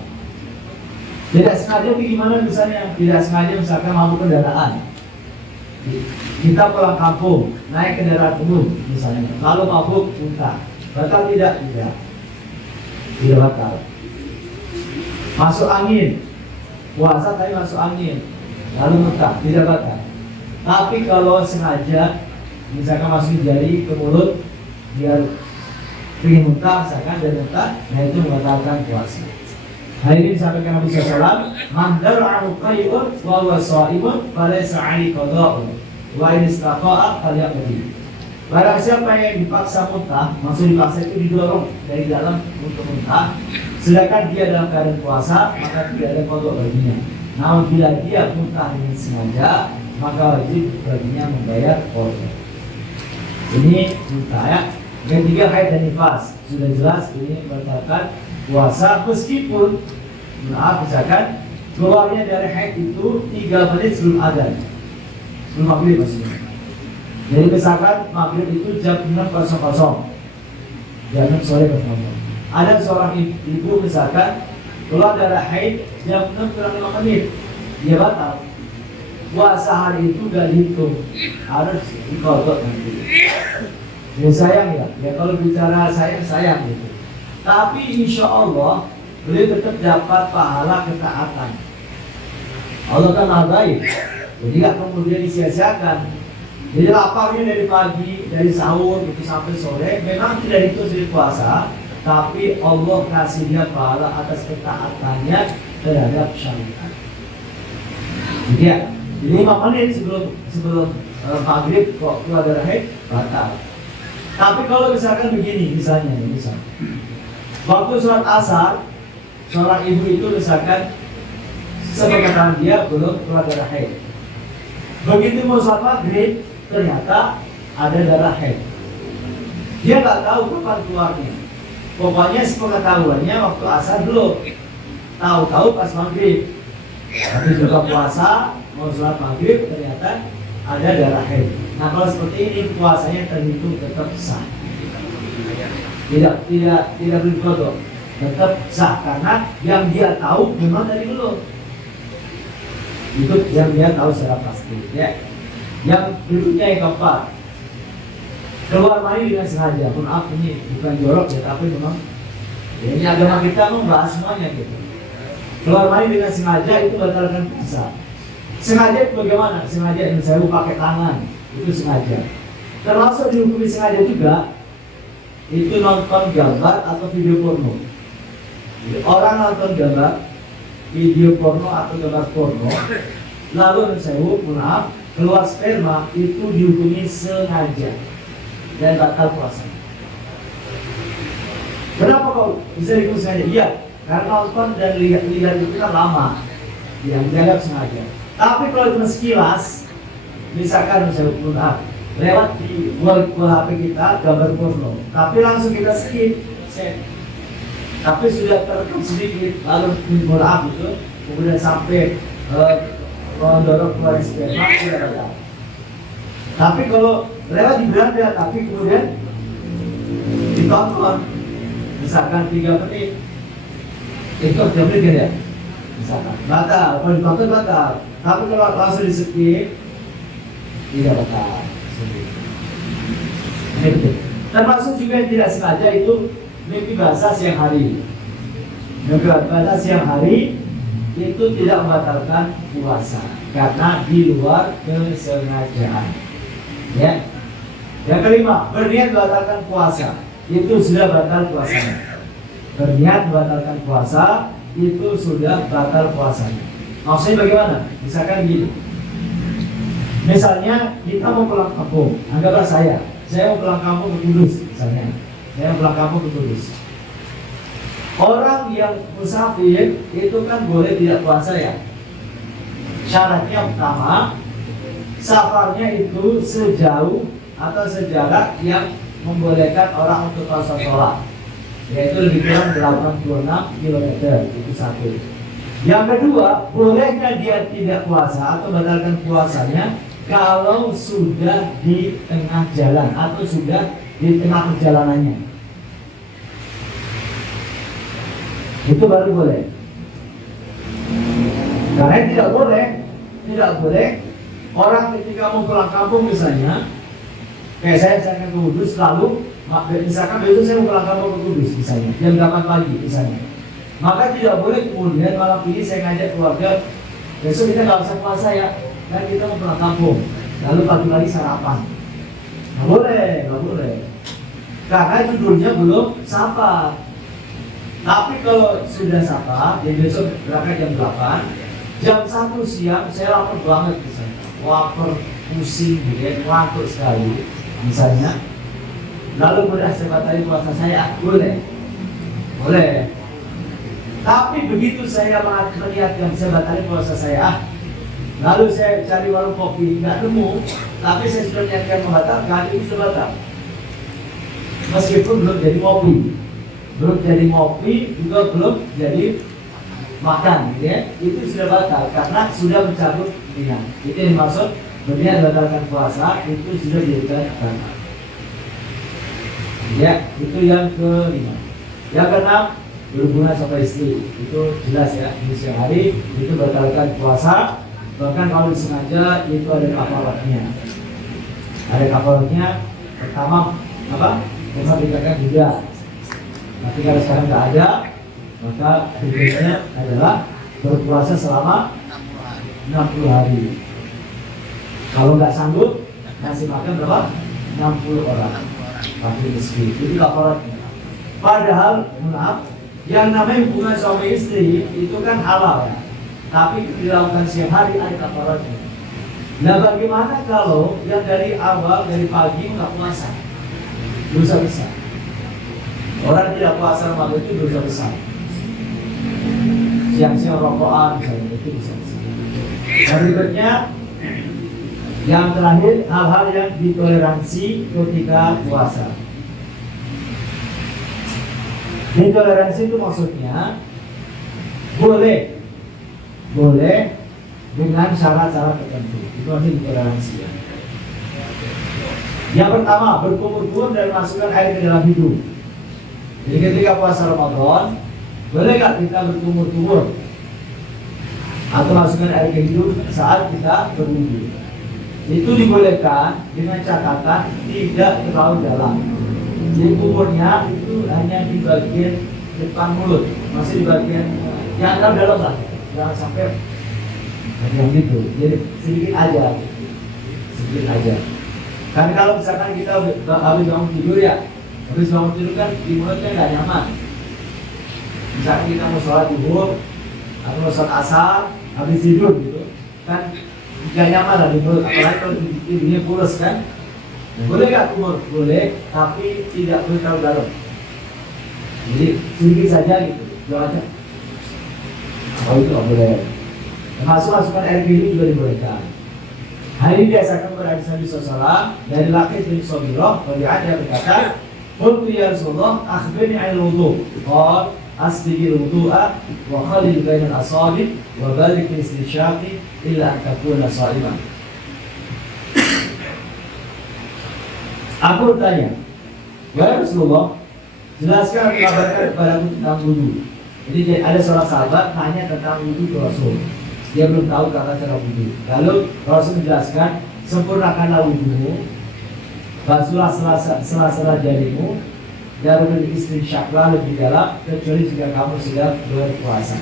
Tidak sengaja gimana misalnya? Tidak sengaja misalkan mabuk kendaraan. Kita pulang kampung, naik kendaraan umum misalnya. Kalau mabuk muntah, batal tidak? Tidak batal. Masuk angin, puasa tapi masuk angin, lalu muntah, tidak batal. Tapi kalau sengaja, misalkan masuk jari ke mulut, biar ingin muntah, misalkan dan muntah, nah itu membatalkan puasa. Hari ini disampaikan Nabi SAW, "Man dar'ahu qayyun wa huwa sha'imun falaysa 'alaihi qada'un wa in istaqa'a falyaqdi." Barang siapa yang dipaksa muntah, maksud dipaksa itu didorong dari dalam untuk muntah, sedangkan dia dalam keadaan puasa, maka tidak ada qada baginya. Namun bila dia muntah dengan sengaja, maka wajib baginya membayar qada. Ini muntah ya. Yang ketiga, haid dan nifas. Sudah jelas ini membatalkan puasa meskipun misalkan keluarnya dari haid itu 3 menit sebelum adzan, sebelum maghrib maksudnya. Jadi misalkan maghrib itu jam 6.00, jam 6 sore 00. Ada seorang ibu misalkan keluar darah haid jam 6 kurang 5 menit, dia batal. Puasa hari itu gak dihitung, harus dikodok nanti. Ya sayang ya kalau bicara sayang gitu. Tapi insya Allah beliau tetap dapat pahala ketaatan. Allah kan maha baik, jadi gak kemudian disia-siakan. Jadi laparnya dari pagi, dari sahur itu sampai sore, memang tidak itu dari puasa, tapi Allah kasih dia pahala atas ketaatannya terhadap syariat. Jadi 5 menit sebelum maghrib kok keluar darah haid batal. Tapi kalau misalkan begini, misalnya waktu sholat asar, seorang ibu itu misalkan sepengetahuan dia belum keluar darah haid. Begitu mau sholat maghrib, ternyata ada darah haid. Dia nggak tahu kapan keluarnya. Pokoknya sepengetahuannya waktu asar belum. Tahu-tahu pas maghrib. Tapi juga puasa, mau sholat maghrib ternyata ada darah haid. Nah kalau seperti ini puasanya terhitung tetap sah. Tidak berkodok, tetap sah karena yang dia tahu memang dari belum. Itu yang dia tahu secara pasti. Ya. Yang berikutnya yang keempat, keluar mani dengan sengaja. Maaf ini bukan jorok ya, tapi memang ya, ini agama kita membahas semuanya gitu. Keluar mani dengan sengaja itu batalkan puasa. Sengaja itu bagaimana? Sengaja yang saya pakai tangan itu sengaja. Termasuk dihukumi sengaja juga itu nonton gambar atau video porno. Jadi, orang nonton gambar, video porno atau gambar porno, lalu maaf keluar sperma itu dihukumi sengaja dan batal puasa. Kenapa kok bisa dihukumi sengaja? Iya, karena nonton dan lihat itu kan lama, yang dianggap sengaja. Tapi kalau cuma sekilas, misalkan maaf, lewat di HP kita gambar porno, tapi langsung kita skip, tapi sudah terekam sedikit, lalu maaf itu, kemudian sampai mendorong keluar sperma tidak ada. Tapi kalau lewat di beranda, tapi kemudian ditonton, misalkan 3 menit, itu 3 menit ya, misalkan batal, kalau ditonton batal. Tapi kalau langsung di skip tidak batal. Termasuk juga yang tidak sengaja itu mimpi basah siang hari. Mimpi basah siang hari itu tidak membatalkan puasa karena di luar kesengajaan. Ya. Yang kelima, berniat membatalkan puasa itu sudah batal puasanya. Berniat membatalkan puasa itu sudah batal puasanya. Maksudnya bagaimana? Misalkan gini. Misalnya kita mau pulang kampung, anggaplah saya mau pulang kampung ke Kudus misalnya. Saya mau pulang kampung ke Kudus. Orang yang musafir itu kan boleh tidak puasa ya. Syaratnya pertama, safarnya itu sejauh atau sejarak yang membolehkan orang untuk puasa sholat, yaitu lebih kurang 86 km, itu satu. Yang kedua, bolehnya dia tidak puasa atau batalkan puasanya kalau sudah di tengah jalan atau sudah di tengah perjalanannya. Itu baru boleh. Karena tidak boleh orang ketika mau pulang kampung misalnya, kayak saya misalkan ke Kudus, lalu misalkan besok saya mau pulang kampung ke Kudus misalnya, jam 8 pagi misalnya, maka tidak boleh kemudian malam ini saya ngajak keluarga, besok kita nggak usah puasa ya, kan kita mau pulang kampung, lalu pagi lagi sarapan. Nggak boleh, karena judulnya belum safar. Tapi kalau sudah safar, jadi besok berangkat jam 8, jam 1 siang saya lapar banget misalnya, lapar, pusing, ngantuk sekali misalnya, lalu mudah saya batalin puasa saya, boleh. Tapi begitu saya meniatkan saya batalin puasa saya, lalu saya cari warung kopi nggak nemu, tapi saya sudah niatkan membatalkan, itu sudah batal. Meskipun belum jadi ngopi, juga belum jadi makan, ya, itu sudah batal karena sudah mencabut niat. Itu yang dimaksud berniat batalkan puasa, itu sudah dijadikan batal. Ya, itu yang kelima. Yang keenam, berhubungan sama istri. Itu jelas ya, di siang hari itu batalkan puasa. Bahkan kalau disengaja itu ada kafaratnya. Ada kafaratnya. Pertama apa? Cuma dikatakan juga. Tapi kalau sekarang nggak ada, maka hukumnya adalah berpuasa selama 60 hari. Kalau nggak sanggup, ngasih makan berapa? 60 orang. Fakir miskin. Itu kafaratnya. Padahal, maaf, yang namanya hubungan suami istri itu kan halal ya. Tapi dilakukan siang hari ada kafaratnya. Nah bagaimana kalau yang dari awal, dari pagi nggak puasa? Dosa besar. Orang tidak puasa Ramadan itu dosa besar. Siang-siang rokokan misalnya itu dosa besar. Dan berikutnya, yang terakhir hal-hal yang ditoleransi ketika puasa. Ditoleransi itu maksudnya boleh dengan syarat-syarat tertentu. Itu artinya ditoleransi. Yang pertama, berkumur-kumur dan masukkan air ke dalam hidung. Jadi ketika puasa Ramadan, boleh nggak kita berkumur-kumur atau masukkan air ke hidung saat kita berwudu? Itu dibolehkan dengan catatan tidak terlalu dalam. Jadi kumurnya itu hanya di bagian depan mulut, masih di bagian yang dalam lah, jangan sampai yang gitu. Jadi sedikit aja. Kan kalau misalkan kita habis bangun tidur ya, habis bangun tidur kan di mulutnya nggak nyaman. Misalkan kita mau sholat zuhur atau mau sholat asar, habis tidur gitu, kan nggak nyaman lah di mulut. Apalagi kalau tidurnya kurus kan. Boleh nggak kumur? Boleh, tapi tidak boleh terlalu dalam. Jadi sedikit saja gitu, jangan aja. Oh itu nggak boleh. Masukkan air minum juga dibolehkan. Hal ini biasakan berhadis Nabi SAW dari Laqit bin Sabirah. Melihat dia berkata, "Qultu ya Rasulullah, akhbirni 'anil wudu." Qala, "Asbigil wudu'a wa khalil bainal asabi' wa barik fi istinshaqi illa an takuna sha'iman." Aku bertanya, "Ya Rasulullah, jelaskan atau kabarkan kepadaku tentang wudu." Jadi ada seorang sahabat tanya tentang wudu ke Rasul. Dia belum tahu kata cara wudu. Lalu Rasul menjelaskan, sempurnakanlah wudumu, basuhlah sela-sela jarimu, dan beristinsyak lebih dalam, kecuali jika kamu sedang berpuasa.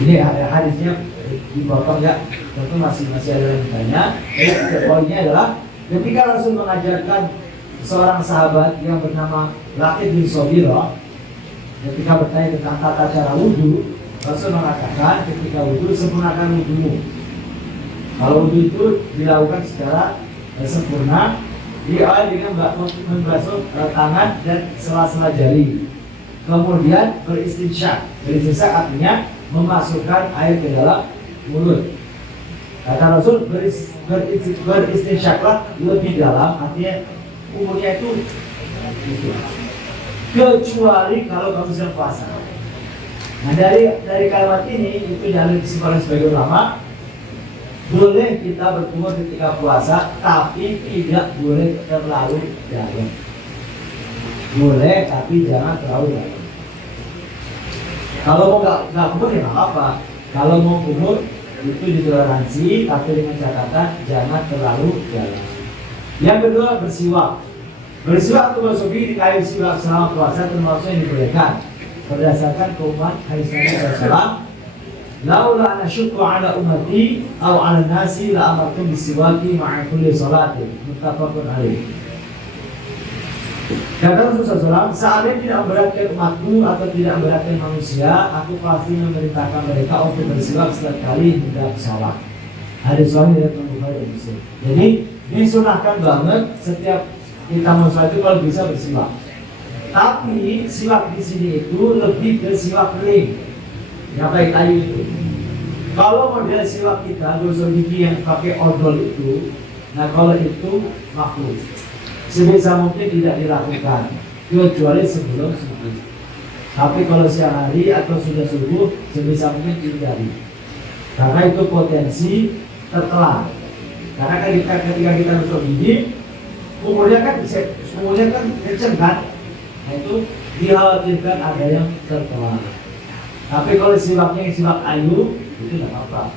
Ini hadisnya dipotong ya, tentu masih ada yang ditanya. Poinnya adalah ketika Rasul mengajarkan seorang sahabat yang bernama Laqit bin Sabirah, ketika bertanya tentang tata cara wudu, Rasul mengatakan ketika wudu sempurnakan wudumu. Kalau wudu itu dilakukan secara sempurna, diawali dengan membasuh tangan dan sela-sela jari. Kemudian beristinsyak. Beristinsyak artinya memasukkan air ke dalam mulut. Kata Rasul, beristinsyaklah lebih dalam, artinya umurnya itu kecuali kalau kamu sedang puasa. Nah dari kalimat ini itu dalil kesimpulan sebagai ulama, boleh kita berkumur ketika puasa, tapi tidak boleh terlalu dalam. Boleh, tapi jangan terlalu dalam. Kalau mau nggak kumur ya nggak apa. Kalau mau kumur itu ditoleransi, tapi dengan catatan jangan terlalu dalam. Yang kedua, bersiwak. Bersiwak atau bersuci di kayu siwak selama puasa termasuk yang dibolehkan berdasarkan keumuman hadis Nabi SAW. Laula ana syukru ala ummati aw ala nasi la amartu bisiwaki ma'a kulli salatin. Muttafaqun alaih. Kata Rasulullah SAW, seandainya tidak memberatkan umatku atau tidak memberatkan manusia, aku pasti memerintahkan mereka untuk bersiwak setiap kali hendak sholat. Hadis ini dari Bukhari dan Muslim. Jadi disunahkan banget setiap kita mau sholat itu kalau bisa bersiwak. Tapi siwak di sini itu lebih ke siwak kering, yang pakai kayu itu. Kalau model siwak kita gosok gigi yang pakai odol itu, nah kalau itu makruh. Sebisa mungkin tidak dilakukan kecuali sebelum subuh. Tapi kalau siang hari atau sudah subuh, sebisa mungkin dihindari. Karena itu potensi tertelan. Karena ketika kita gosok gigi, umurnya kan kenceng kan. Nah itu dikhawatirkan ada yang tertelan. Tapi kalau siwaknya siwak ayu itu tidak apa-apa.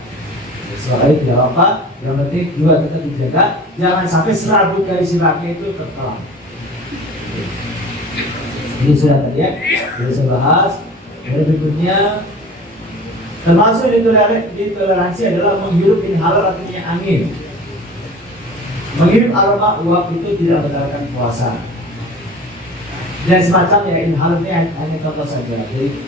Siwak ayu tidak apa-apa. Yang penting juga tetap dijaga. Jangan sampai serabut dari siwaknya itu tertelan. Ini sudah tadi ya. Jadi saya bahas. Yang berikutnya termasuk ditoleransi adalah menghirup inhaler artinya angin. Menghirup aroma uap itu tidak membatalkan puasa. Dan semacamnya inhaler ini hanya contoh saja. Jadi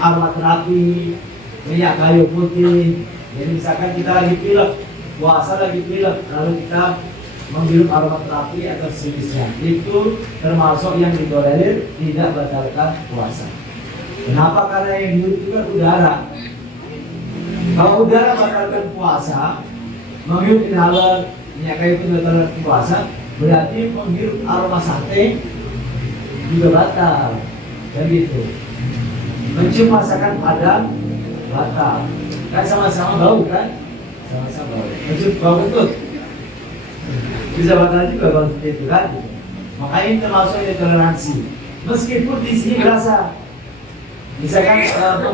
aromaterapi, minyak kayu putih. Jadi misalkan kita lagi pilek, puasa lagi pilek, lalu kita menghirup aromaterapi atau sejenisnya, itu termasuk yang ditolerir, tidak batalkan puasa. Kenapa? Karena yang dihirup itu kan udara. Kalau udara batalkan puasa, menghirup inhaler, minyak kayu putih batalkan puasa, berarti menghirup aroma sate juga batal. Dan gitu. Mencium masakan Padang batal. Kan sama-sama bau kan? Sama-sama bau. Mencium bau kentut bisa batal juga kalau seperti itu kan? Makanya ini termasuk toleransi. Meskipun di sini berasa, misalkan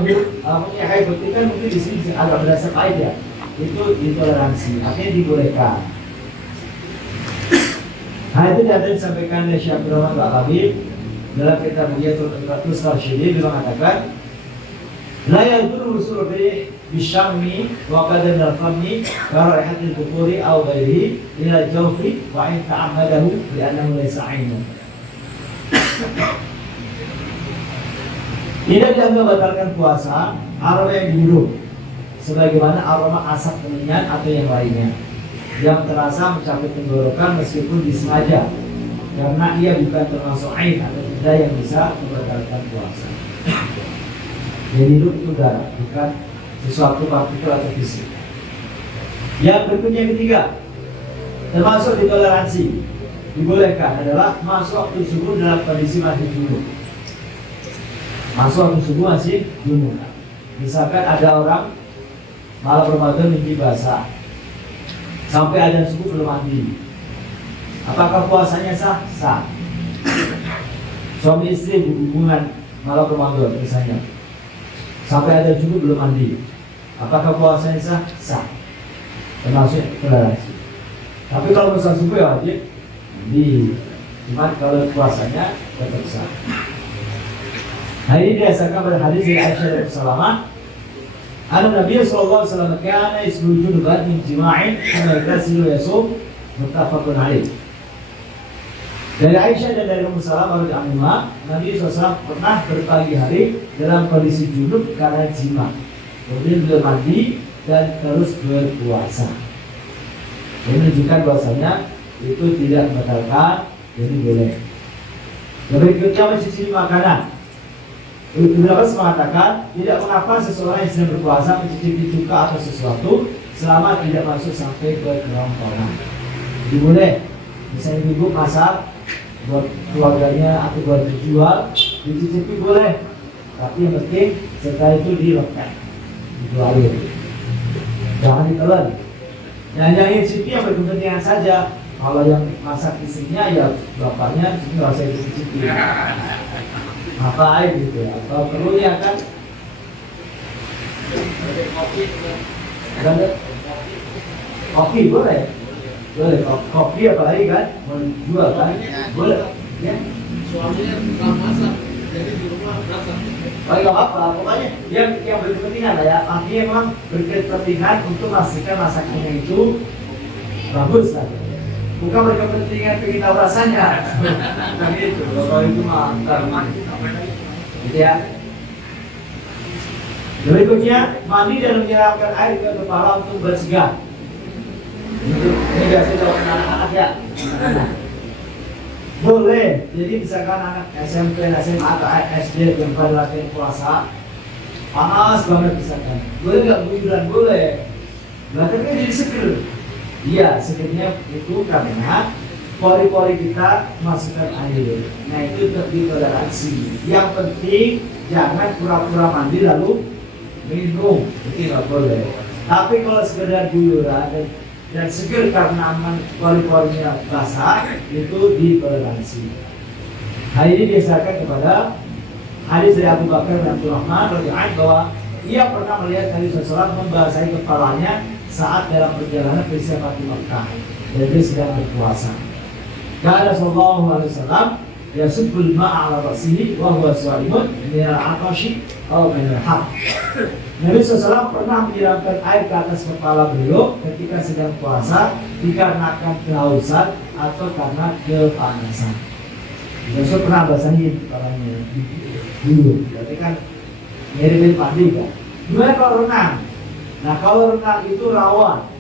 minyak kayu putih kan mungkin di sini agak berasa pahit ya. Itu ditoleransi, artinya dibolehkan. Nah itu tadi disampaikan oleh Syekh Abdurrahman Ba'alabi dalam kitab Bugiyatul Syedid. Dia mengatakan la yadurru surbi bisyammi wa qadam al-fammi karaihatil bukuri aw ghairihi ila jawfi wa in ta'ammadahu li'annahu laysa 'ainun. Tidak dianggap batalkan puasa aroma yang dihirup sebagaimana aroma asap kemenyan atau yang lainnya yang terasa mencapai tenggorokan meskipun disengaja, karena ia bukan termasuk ain atau benda yang bisa membatalkan puasa. Jadi hidup itu udara, bukan sesuatu partikel atau fisik. Yang berikutnya ketiga, termasuk ditoleransi, dibolehkan adalah masuk waktu subuh dalam kondisi masih junub. Masuk waktu subuh masih junub. Misalkan ada orang malam Ramadan mimpi basah, sampai azan subuh belum mandi. Apakah puasanya sah? Sah. Suami istri berhubungan malam Ramadan misalnya, sampai azan subuh belum mandi. Apakah puasanya sah? Sah. Termasuk toleransi. Tapi kalau puasa subuh ya wajib mandi. Cuma kalau puasanya tetap sah. Nah ini didasarkan pada hadis dari Aisyah radhiyallahu anha, Nabi sallallahu alaihi wasallam kana yasbuhu junuban min jima'in kama yaghsilu yasum, muttafaqun alaih. Dari Aisyah dan dari Ummu Salamah radhiyallahu anha, Nabi SAW pernah berpagi hari dalam kondisi junub karena jima, kemudian beliau mandi dan terus berpuasa. Ini menunjukkan bahwasanya itu tidak membatalkan, jadi boleh. Berikutnya mencicipi makanan. Ibnu Abbas mengatakan tidak mengapa seseorang yang sedang berpuasa mencicipi cuka atau sesuatu selama tidak masuk sampai ke kerongkongan. Jadi boleh, misalnya ibu masak buat keluarganya atau buat dijual, dicicipi boleh. Tapi yang penting setelah itu dilepas, dijualin, jangan ditelan. Yang cicipi yang berkepentingan saja. Kalau yang masak istrinya ya bapaknya nggak usah dicicipi. Ngapain gitu ya? Kalau perlu ya kan kopi boleh, boleh kopi apalagi kan mau dijual kan boleh ya. Suaminya nggak masak, jadi di rumah masak. Oh nggak apa, pokoknya yang berkepentingan lah ya. Artinya memang berkepentingan untuk memastikan masakannya itu bagus lah. Bukan berkepentingan pengen tahu rasanya. Nah gitu, kalau itu mantap. Gitu ya. Berikutnya, mandi dan menyiramkan air ke kepala untuk bersegar. Ini biasanya kalau anak-anak ya. Boleh. Jadi misalkan anak SMP, SMA atau SD yang pada latihan puasa, panas banget misalkan. Boleh nggak guguran? Boleh. Belakangnya jadi seger. Iya, sebenarnya itu karena pori-pori kita masukkan air. Nah itu ditoleransi. Yang penting jangan pura-pura mandi lalu minum, itu nggak boleh. Tapi kalau sekedar guyuran dan seger karena aman pori-porinya basah, itu ditoleransi. Hal ini disahkan kepada hadis dari Abu Bakar bin Abdurrahman radhiyallahu anhu bahwa ia pernah melihat Nabi SAW membasahi kepalanya saat dalam perjalanan ke Fathu Makkah dan dia sedang berpuasa. Kana sallallahu alaihi wasallam yasubbul ma'a ala ra'sihi wa huwa sha'imun min al-'atashi aw min al-har. Nabi SAW pernah menyiramkan air ke atas kepala beliau ketika sedang puasa dikarenakan kehausan atau karena kepanasan. Rasul pernah basahin kepalanya dulu, berarti kan mirip mandi kan. Gimana kalau renang? Nah kalau renang itu rawan.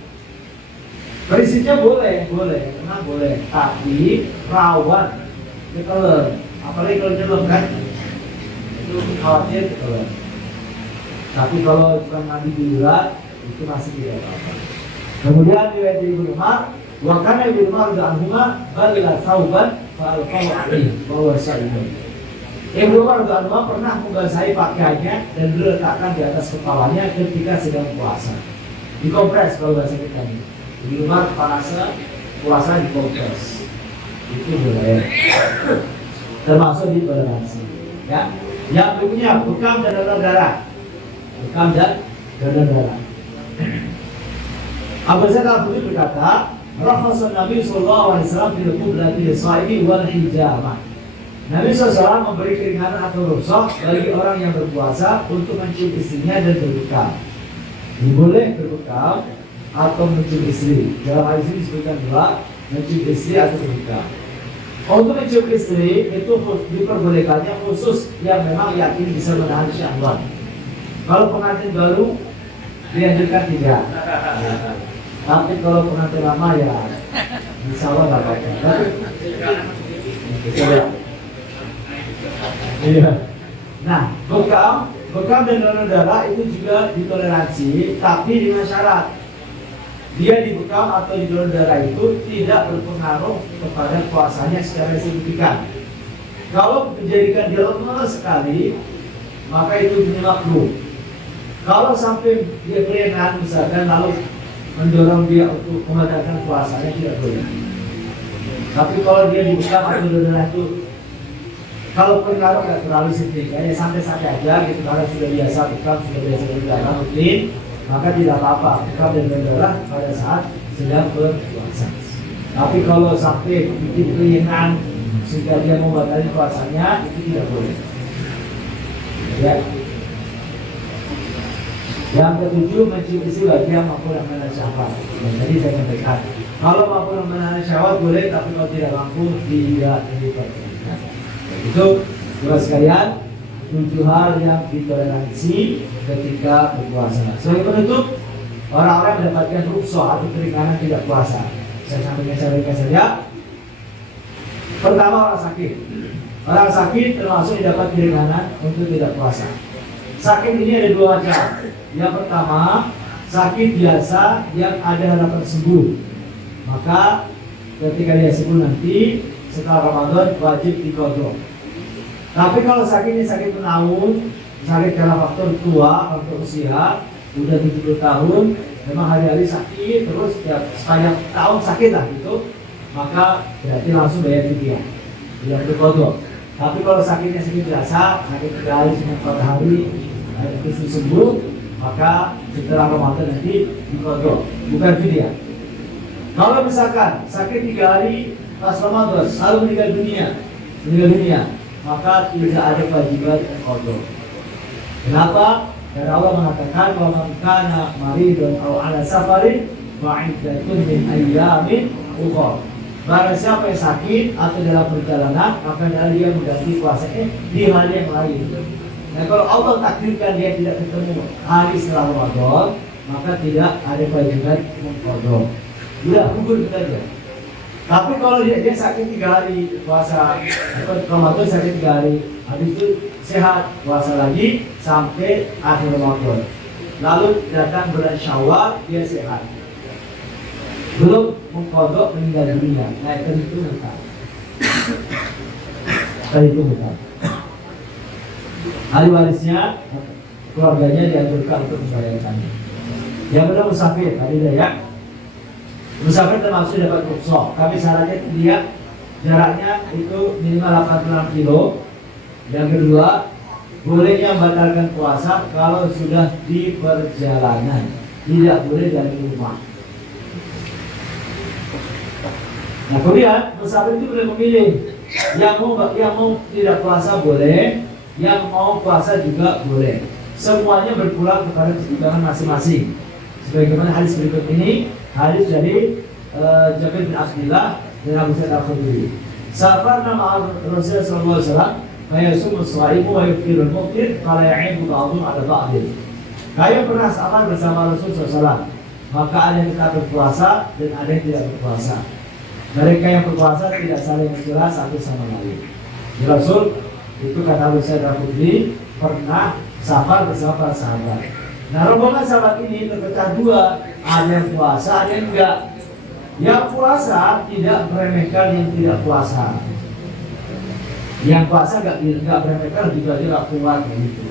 Prinsipnya boleh, renang boleh, tapi rawan ketelan. Apalagi kalau nyelam kan, itu khawatir ketelan. Tapi kalau cuma mandi duluan, itu masih tidak apa-apa. Kemudian riwayat Ibnu Umar, wa kana Ibnu Umar radhiyallahu anhu sauban fa'alqahu alaihi wa huwa sha'imun. Ibnu Umar radhiyallahu pernah membasahi pakaiannya dan diletakkan di atas kepalanya ketika sedang puasa. Dikompres kalau bahasa kita ini. Ibnu Umar panasnya puasa dikompres. Itu boleh. Termasuk ditoleransi. Ya. Yang berikutnya bekam dan donor darah. Bekam dan donor darah. Abu Zaid al-Khudri berkata, "Rakhasa Nabi sallallahu alaihi wasallam fil qiblati lis-shaimi wal hijamah." Nabi SAW memberi keringanan atau rukhsah bagi orang yang berpuasa untuk mencium istrinya dan berbekam. Boleh berbekam atau mencium istri. Dalam hadis ini disebutkan dua, mencium istri atau berbekam. Untuk mencium istri itu diperbolehkannya khusus yang memang yakin bisa menahan syahwat. Kalau pengantin baru dianjurkan tidak. Tapi kalau pengantin lama ya insya Allah nggak apa-apa. Iya. Nah, bekam dan donor darah itu juga ditoleransi, tapi dengan syarat dia dibekam atau di donor darah itu tidak berpengaruh kepada puasanya secara signifikan. Kalau menjadikan dia lemas sekali, maka itu makruh. Kalau sampai dia keringat misalkan lalu mendorong dia untuk membatalkan puasanya tidak boleh. Tapi kalau dia dibekam atau donor darah itu kalau pengaruh nggak terlalu signifikan, ya santai-santai aja gitu karena sudah biasa bekam, sudah biasa berdarah rutin, maka tidak apa-apa bekam dan berdarah pada saat sedang berpuasa. Tapi kalau sampai bikin keringan sehingga dia membatalkan puasanya itu tidak boleh. Ya. Yang ketujuh mencium istri bagi yang mampu menahan syahwat. Jadi saya sampaikan, kalau mampu menahan syahwat boleh, tapi kalau tidak mampu tidak diperbolehkan. Itu dua sekalian 7 hal yang ditoleransi ketika berpuasa. Sebagai penutup, orang-orang mendapatkan rukhsah atau keringanan tidak puasa. Saya sampaikan saja. Pertama, orang sakit. Orang sakit termasuk didapat keringanan untuk tidak puasa. Sakit ini ada dua macam. Yang pertama, sakit biasa yang ada harapan sembuh. Maka ketika dia sembuh nanti setelah Ramadan wajib diqadha. Tapi kalau sakit ini sakit menahun, sakit karena faktor tua, faktor usia, udah 70 tahun, memang hari-hari sakit terus ya, sepanjang tahun sakit lah gitu, maka berarti langsung bayar fidyah, tidak diqadha. Tapi kalau sakitnya sakit biasa, sakit 3 hari, 4 hari, itu sembuh, maka setelah Ramadan nanti diqadha, bukan fidyah. Kalau misalkan sakit 3 hari pas Ramadan lalu meninggal dunia, maka tidak ada kewajiban qadha. Kenapa? Karena Allah mengatakan wa man kana maridun aw ala safarin fa iddatun min ayyamin ukhra. Barang siapa yang sakit atau dalam perjalanan, maka dia mengganti puasanya di hari yang lain. Nah, kalau Allah takdirkan dia tidak ketemu hari setelah Ramadan, maka tidak ada kewajiban qadha. Udah gugur saja. Tapi kalau dia sakit 3 hari puasa, Ramadan sakit 3 hari, habis itu sehat puasa lagi sampai akhir Ramadan. Lalu datang bulan Syawal dia sehat, belum mengqadha meninggal dunia, nah itu bukan. Ahli warisnya, keluarganya dianjurkan untuk membayarkan. Yang kedua musafir, tadi ya. Musafir termasuk dapat rukhsah, tapi syaratnya dia jaraknya itu minimal 86 kilo. Yang kedua, bolehnya membatalkan puasa kalau sudah di perjalanan, tidak boleh dari rumah. Nah kemudian musafir itu boleh memilih, yang mau tidak puasa boleh, yang mau puasa juga boleh. Semuanya berpulang kepada kebutuhan masing-masing. Sebagaimana hadis berikut ini, hadis dari Jabir bin Abdullah dan Abu Sa'id Al-Khudri. Safarna ma'a Rasulullah sallallahu alaihi wasallam, fayasumu as-shaimu wa yufṭiru al-mufṭir, fala ya'ibu ba'dhum 'ala ba'dhin. Kami pernah safar bersama Rasulullah SAW, maka ada yang tetap berpuasa dan ada yang tidak berpuasa. Mereka yang berpuasa tidak saling mencela satu sama lain. Rasul itu kata Abu Sa'id Al-Khudri pernah safar bersama para sahabat. Nah rombongan sahabat ini terpecah dua, ada yang puasa, ada yang enggak. Yang puasa tidak meremehkan yang tidak puasa. Yang puasa enggak meremehkan juga tidak kuat begitu.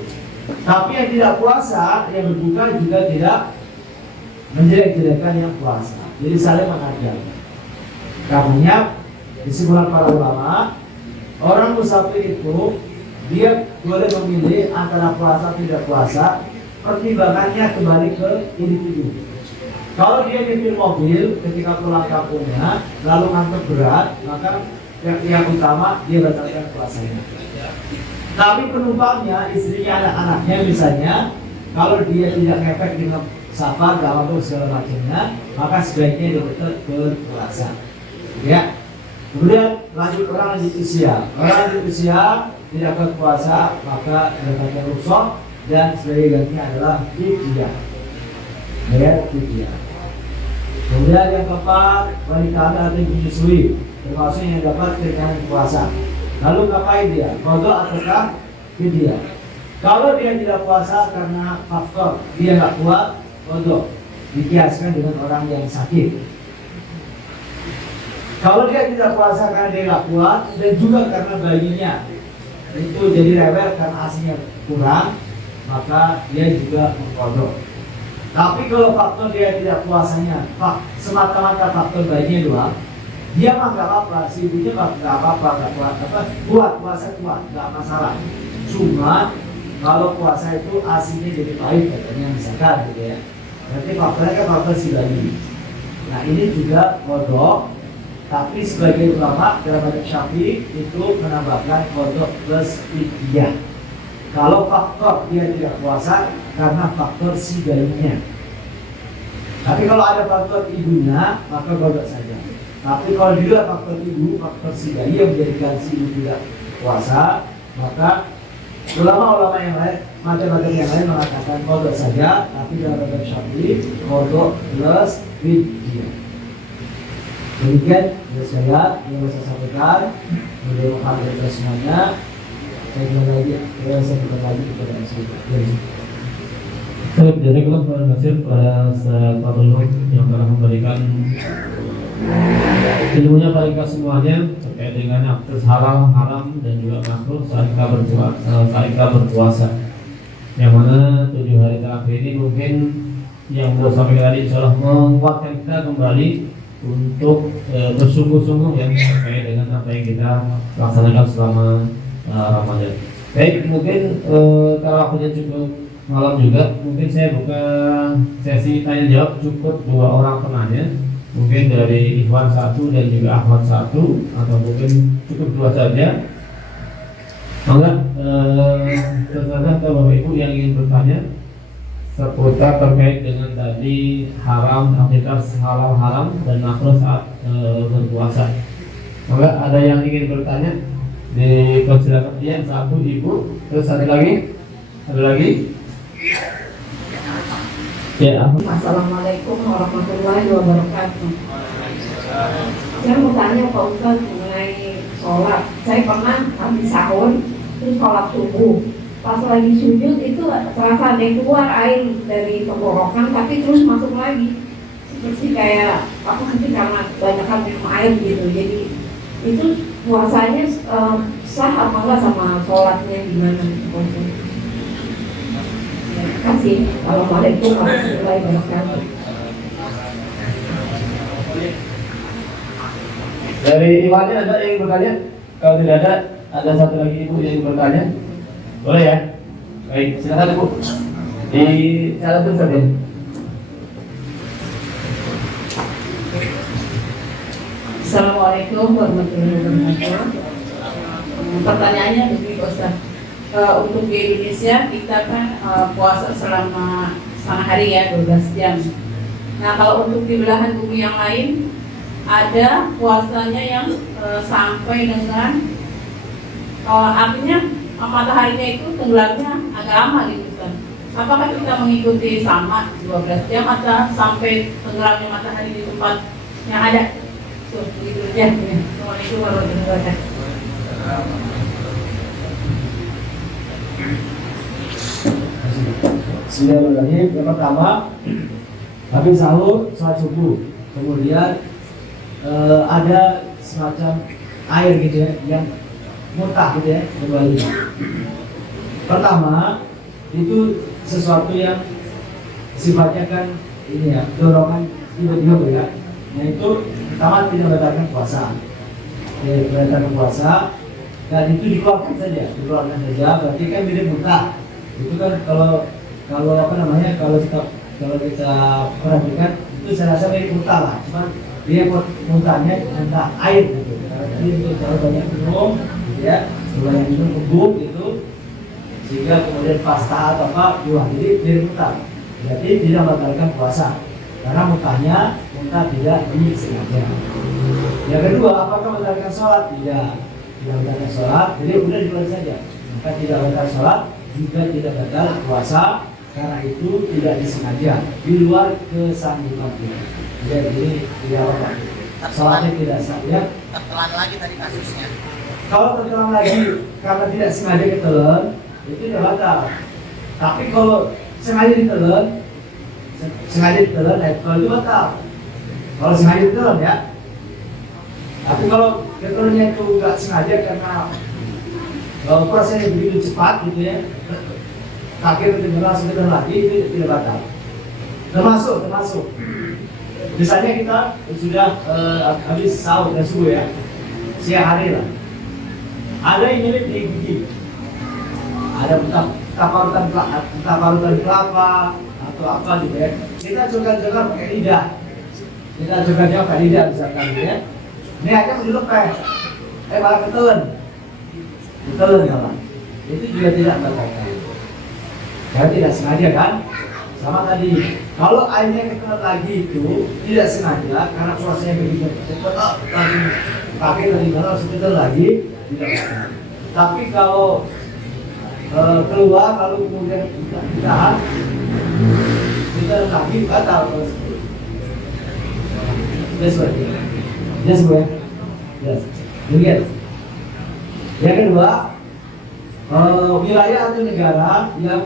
Tapi yang tidak puasa, yang berbuka juga tidak menjelek-jelekan yang puasa. Jadi saling mengajar. Karenanya kesimpulan para ulama, orang musafir itu dia boleh memilih antara puasa tidak puasa, pertimbangannya kembali ke individu. Kalau dia nyetir mobil ketika pulang kampungnya lalu ngantuk berat, maka yang utama dia batalkan puasanya. Tapi penumpangnya, istrinya, anak-anaknya misalnya, kalau dia tidak ngefek dengan safar, dalam segala macamnya, maka sebaiknya dia tetap berpuasa. Ya. Kemudian orang lanjut usia. Orang lanjut usia tidak berpuasa, maka mendapatkan rukhsah dan sebagai gantinya adalah fidyah. Bayar fidyah. Kemudian yang keempat, wanita atau menyusui, termasuk yang dapat keringanan puasa. Lalu ngapain dia? Qadha ataukah fidyah? Kalau dia tidak puasa karena faktor dia nggak kuat, qadha. Dikiaskan dengan orang yang sakit. Kalau dia tidak puasa karena dia nggak kuat dan juga karena bayinya itu jadi rewel karena asinya kurang, maka dia juga mengqadha. Tapi kalau faktor dia tidak puasanya semata-mata faktor bayinya doang, dia mah nggak apa-apa, si ibunya mah nggak apa-apa, nggak kuat puasa kuat, nggak masalah. Cuma kalau puasa itu asinya jadi pahit katanya misalkan gitu ya. Berarti faktornya kan faktor si bayi. Nah ini juga qadha. Tapi sebagai ulama dalam mazhab Syafi'i itu menambahkan qadha plus fidyah. Kalau faktor dia tidak puasa karena faktor si bayinya. Tapi kalau ada faktor ibunya maka qadha saja. Tapi kalau di luar faktor ibu, faktor si bayi yang menjadikan si ibu tidak puasa, maka ulama-ulama yang lain, mazhab-mazhab yang lain mengatakan qadha saja. Tapi dalam mazhab Syafi'i qadha plus fidyah. Demikian saya yang bisa sampaikan. Mudah-mudahan kita semuanya. Saya kembali lagi, saya kembali lagi kepada Rasulullah. Jazakallahu khairan katsir pada Fadlul yang telah memberikan ilmunya pada kita semuanya terkait dengan aktes halal, haram dan juga makruh saat kita berpuasa. Yang mana 7 hari terakhir ini mungkin yang mau sampaikan tadi insyaallah menguatkan kita kembali untuk bersungguh-sungguh yang terkait dengan apa yang kita laksanakan selama Ramadan. Baik, mungkin kalau waktunya cukup malam juga, mungkin saya buka sesi tanya jawab cukup 2 orang penanya, mungkin dari Ikhwan 1 dan juga Ahmad 1, atau mungkin cukup 2 saja. Maka terserah Bapak Ibu yang ingin bertanya seputar terkait dengan tadi haram, aktivitas halal haram dan makruh saat berpuasa. Maka ada yang ingin bertanya, dipersilakan. Iya, 1 Ibu, terus ada lagi? Ya. Assalamualaikum warahmatullahi wabarakatuh. Saya mau tanya Pak Ustaz mengenai sholat. Saya pernah habis sahur terus sholat subuh. Pas lagi sujud itu terasa ada yang keluar air dari tenggorokan tapi terus masuk lagi. Seperti kayak apa mungkin karena banyak minum air gitu. Jadi itu puasanya sah apa enggak sama sholatnya gimana? Terima kasih. Assalamualaikum warahmatullahi wabarakatuh. Dari imannya ada yang bertanya? Kalau tidak ada satu lagi ibu yang bertanya. Boleh ya? Baik, silakan ibu. Di catatan saja. Assalamualaikum warahmatullahi wabarakatuh. Pertanyaannya begini Ustaz. Untuk di Indonesia kita kan puasa selama setengah hari ya 12 jam. Nah kalau untuk di belahan bumi yang lain ada puasanya yang sampai dengan artinya mataharinya itu tenggelamnya agak lama gitu Ustaz. Apakah kita mengikuti sama 12 jam atau sampai tenggelamnya matahari di tempat yang ada? Tuh, begitu aja. Assalamualaikum warahmatullahi wabarakatuh. Bismillahirrahmanirrahim. Yang pertama, habis sahur, sholat subuh. Kemudian ada semacam air gitu ya, yang muntah gitu ya, kembali. Pertama, itu sesuatu yang sifatnya kan ini ya, dorongan tiba-tiba ya. Nah itu pertama tidak membatalkan puasa. Membatalkan puasa dan itu dikeluarkan saja, berarti kan mirip muntah. Itu kan kalau apa namanya, kalau kita perhatikan itu saya rasa mirip muntah lah, cuman dia muntahnya muntah air gitu. Jadi itu kalau banyak minum gitu ya, banyak minum kebuk gitu, sehingga kemudian pasta atau apa buah, jadi mirip muntah. Berarti tidak membatalkan puasa karena muntah tidak disengaja. Yang kedua, apakah membatalkan sholat? Tidak membatalkan sholat, jadi udah dibuat saja. Maka tidak membatalkan sholat, juga tidak batal puasa karena itu tidak disengaja, di luar kesanggupan kita. Jadi tidak apa, sholatnya tidak sengaja. Tertelan lagi tadi kasusnya. Kalau tertelan lagi karena tidak sengaja ditelan, itu tidak batal. Tapi kalau sengaja ditelan, kalau itu batal. Kalau sengaja ditelan ya. Tapi kalau ditelannya itu nggak sengaja karena prosesnya begitu cepat gitu ya, akhirnya langsung ditelan lagi, itu tidak batal. Termasuk. Misalnya kita sudah habis sahur dan subuh ya, siang hari lah. Ada yang nyelip di gigi, ada parutan kelapa atau apa gitu ya. Kita coba pakai lidah, misalkan gitu ya. Ini aja mau dilepeh, malah ketelan malah. Itu juga tidak membatalkan. Karena tidak sengaja kan. Sama tadi, kalau airnya ketelan lagi itu tidak sengaja karena prosesnya begitu cepat, langsung pakai dari mana langsung ketelan lagi, tidak batal. Tapi kalau keluar lalu kemudian ditahan, kita lagi batal. Yes, Bu ya. Yes. Demikian. Yang kedua, wilayah atau negara yang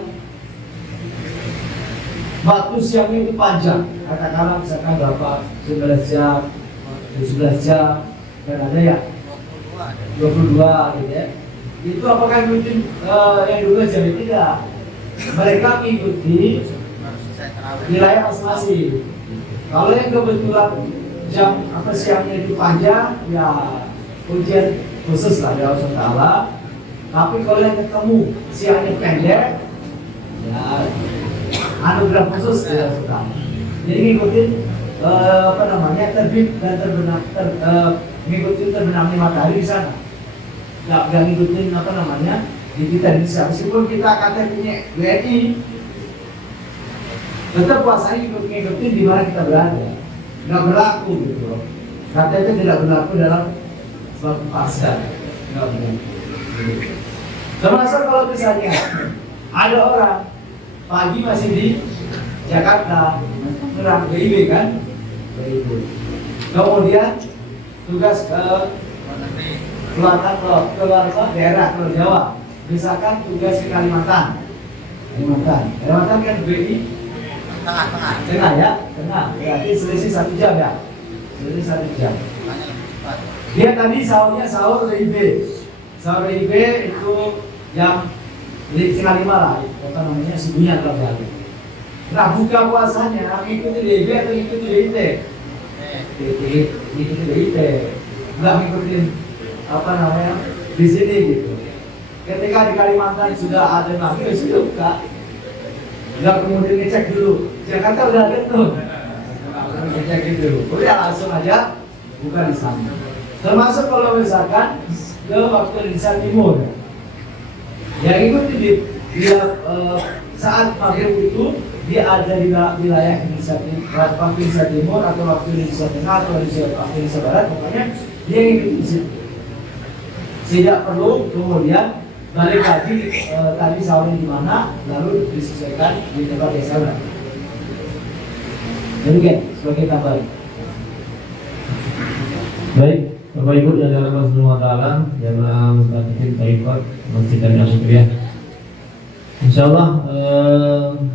waktu siangnya itu panjang, katakanlah misalkan berapa 11 jam, 11 jam, dan ada ya 22 gitu ya. Itu apakah mungkin yang 12 jam itu tidak? Mereka mengikuti wilayah masing-masing. Kalau yang kebetulan jam siangnya itu panjang, ya ujian khusus lah dari Allah SWT. Tapi kalau yang ketemu siangnya pendek, ya anugerah khusus dari Allah SWT. Jadi ngikutin terbit dan terbenam, ngikutin terbenamnya matahari di sana. Nggak ngikutin di kita di Indonesia. Meskipun kita katanya punya WNI, tetap puasanya ngikutin di mana kita berada. Nggak berlaku gitu. Katanya itu tidak berlaku dalam waktu pasca. Nggak berlaku. Termasuk kalau misalnya ada orang pagi masih di Jakarta, menerang BIB kan, BIB. Kemudian tugas ke keluar daerah, keluar Jawa. Misalkan tugas ke Kalimantan kan BI tengah ya, berarti selisih 1 jam ya, Dia tadi sahur WIB itu jam 4:30 lah, subuhnya kalau balik. Nah buka puasanya ngikuti WIB atau ngikuti WIT? Ngikuti WIT. nggak ngikutin apa namanya di sini gitu. Ketika di Kalimantan sudah ada nabi, sudah buka. Nggak kemudian ngecek dulu. Jakarta udah ada tuh. Ngecek dulu. Udah langsung aja buka di sana. Termasuk kalau misalkan ke waktu Indonesia Timur, yang ikuti dia saat maghrib itu dia ada di wilayah Indonesia Timur atau waktu Indonesia Tengah atau waktu Indonesia Barat, pokoknya dia ngikuti di situ. Tidak perlu kemudian balik lagi tadi sahurnya di mana, lalu disesuaikan di tempat yang sama. Demikian sebagai tambahan. Baik, Bapak Ibu yang dirahmati Allah Subhanahu wa taala, jamaah muslimin taifat Masjid Jamiah Syukriyah. Insyaallah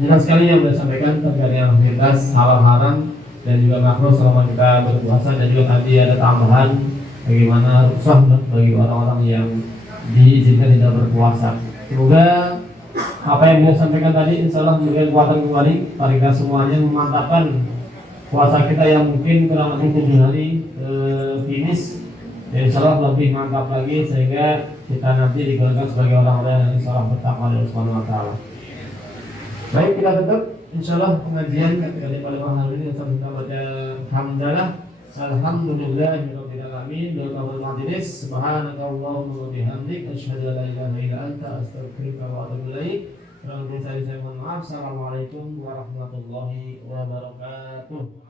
jelas sekali yang sudah disampaikan terkait dengan aktivitas halal haram dan juga makruh selama kita berpuasa, dan juga tadi ada tambahan bagaimana rukhsah bagi orang-orang yang diizinkan tidak berpuasa. Semoga apa yang beliau sampaikan tadi insyaallah memberikan kekuatan kembali pada kita semuanya, memantapkan puasa kita yang mungkin kurang lebih 7 hari finish, dan insyaallah lebih mantap lagi sehingga kita nanti digolongkan sebagai orang-orang yang insyaallah bertakwa dari Allah Subhanahu wa taala. Baik, kita tutup insyaallah pengajian dari pada malam hari ini sambil kita baca hamdalah. Alhamdulillahirabbil alamin. Doa majelis, subhanakallahumma wa bihamdik asyhadu an la ilaha illa anta astaghfiruka wa atubu ilaik. Saya mohon maaf. Assalamualaikum warahmatullahi wabarakatuh.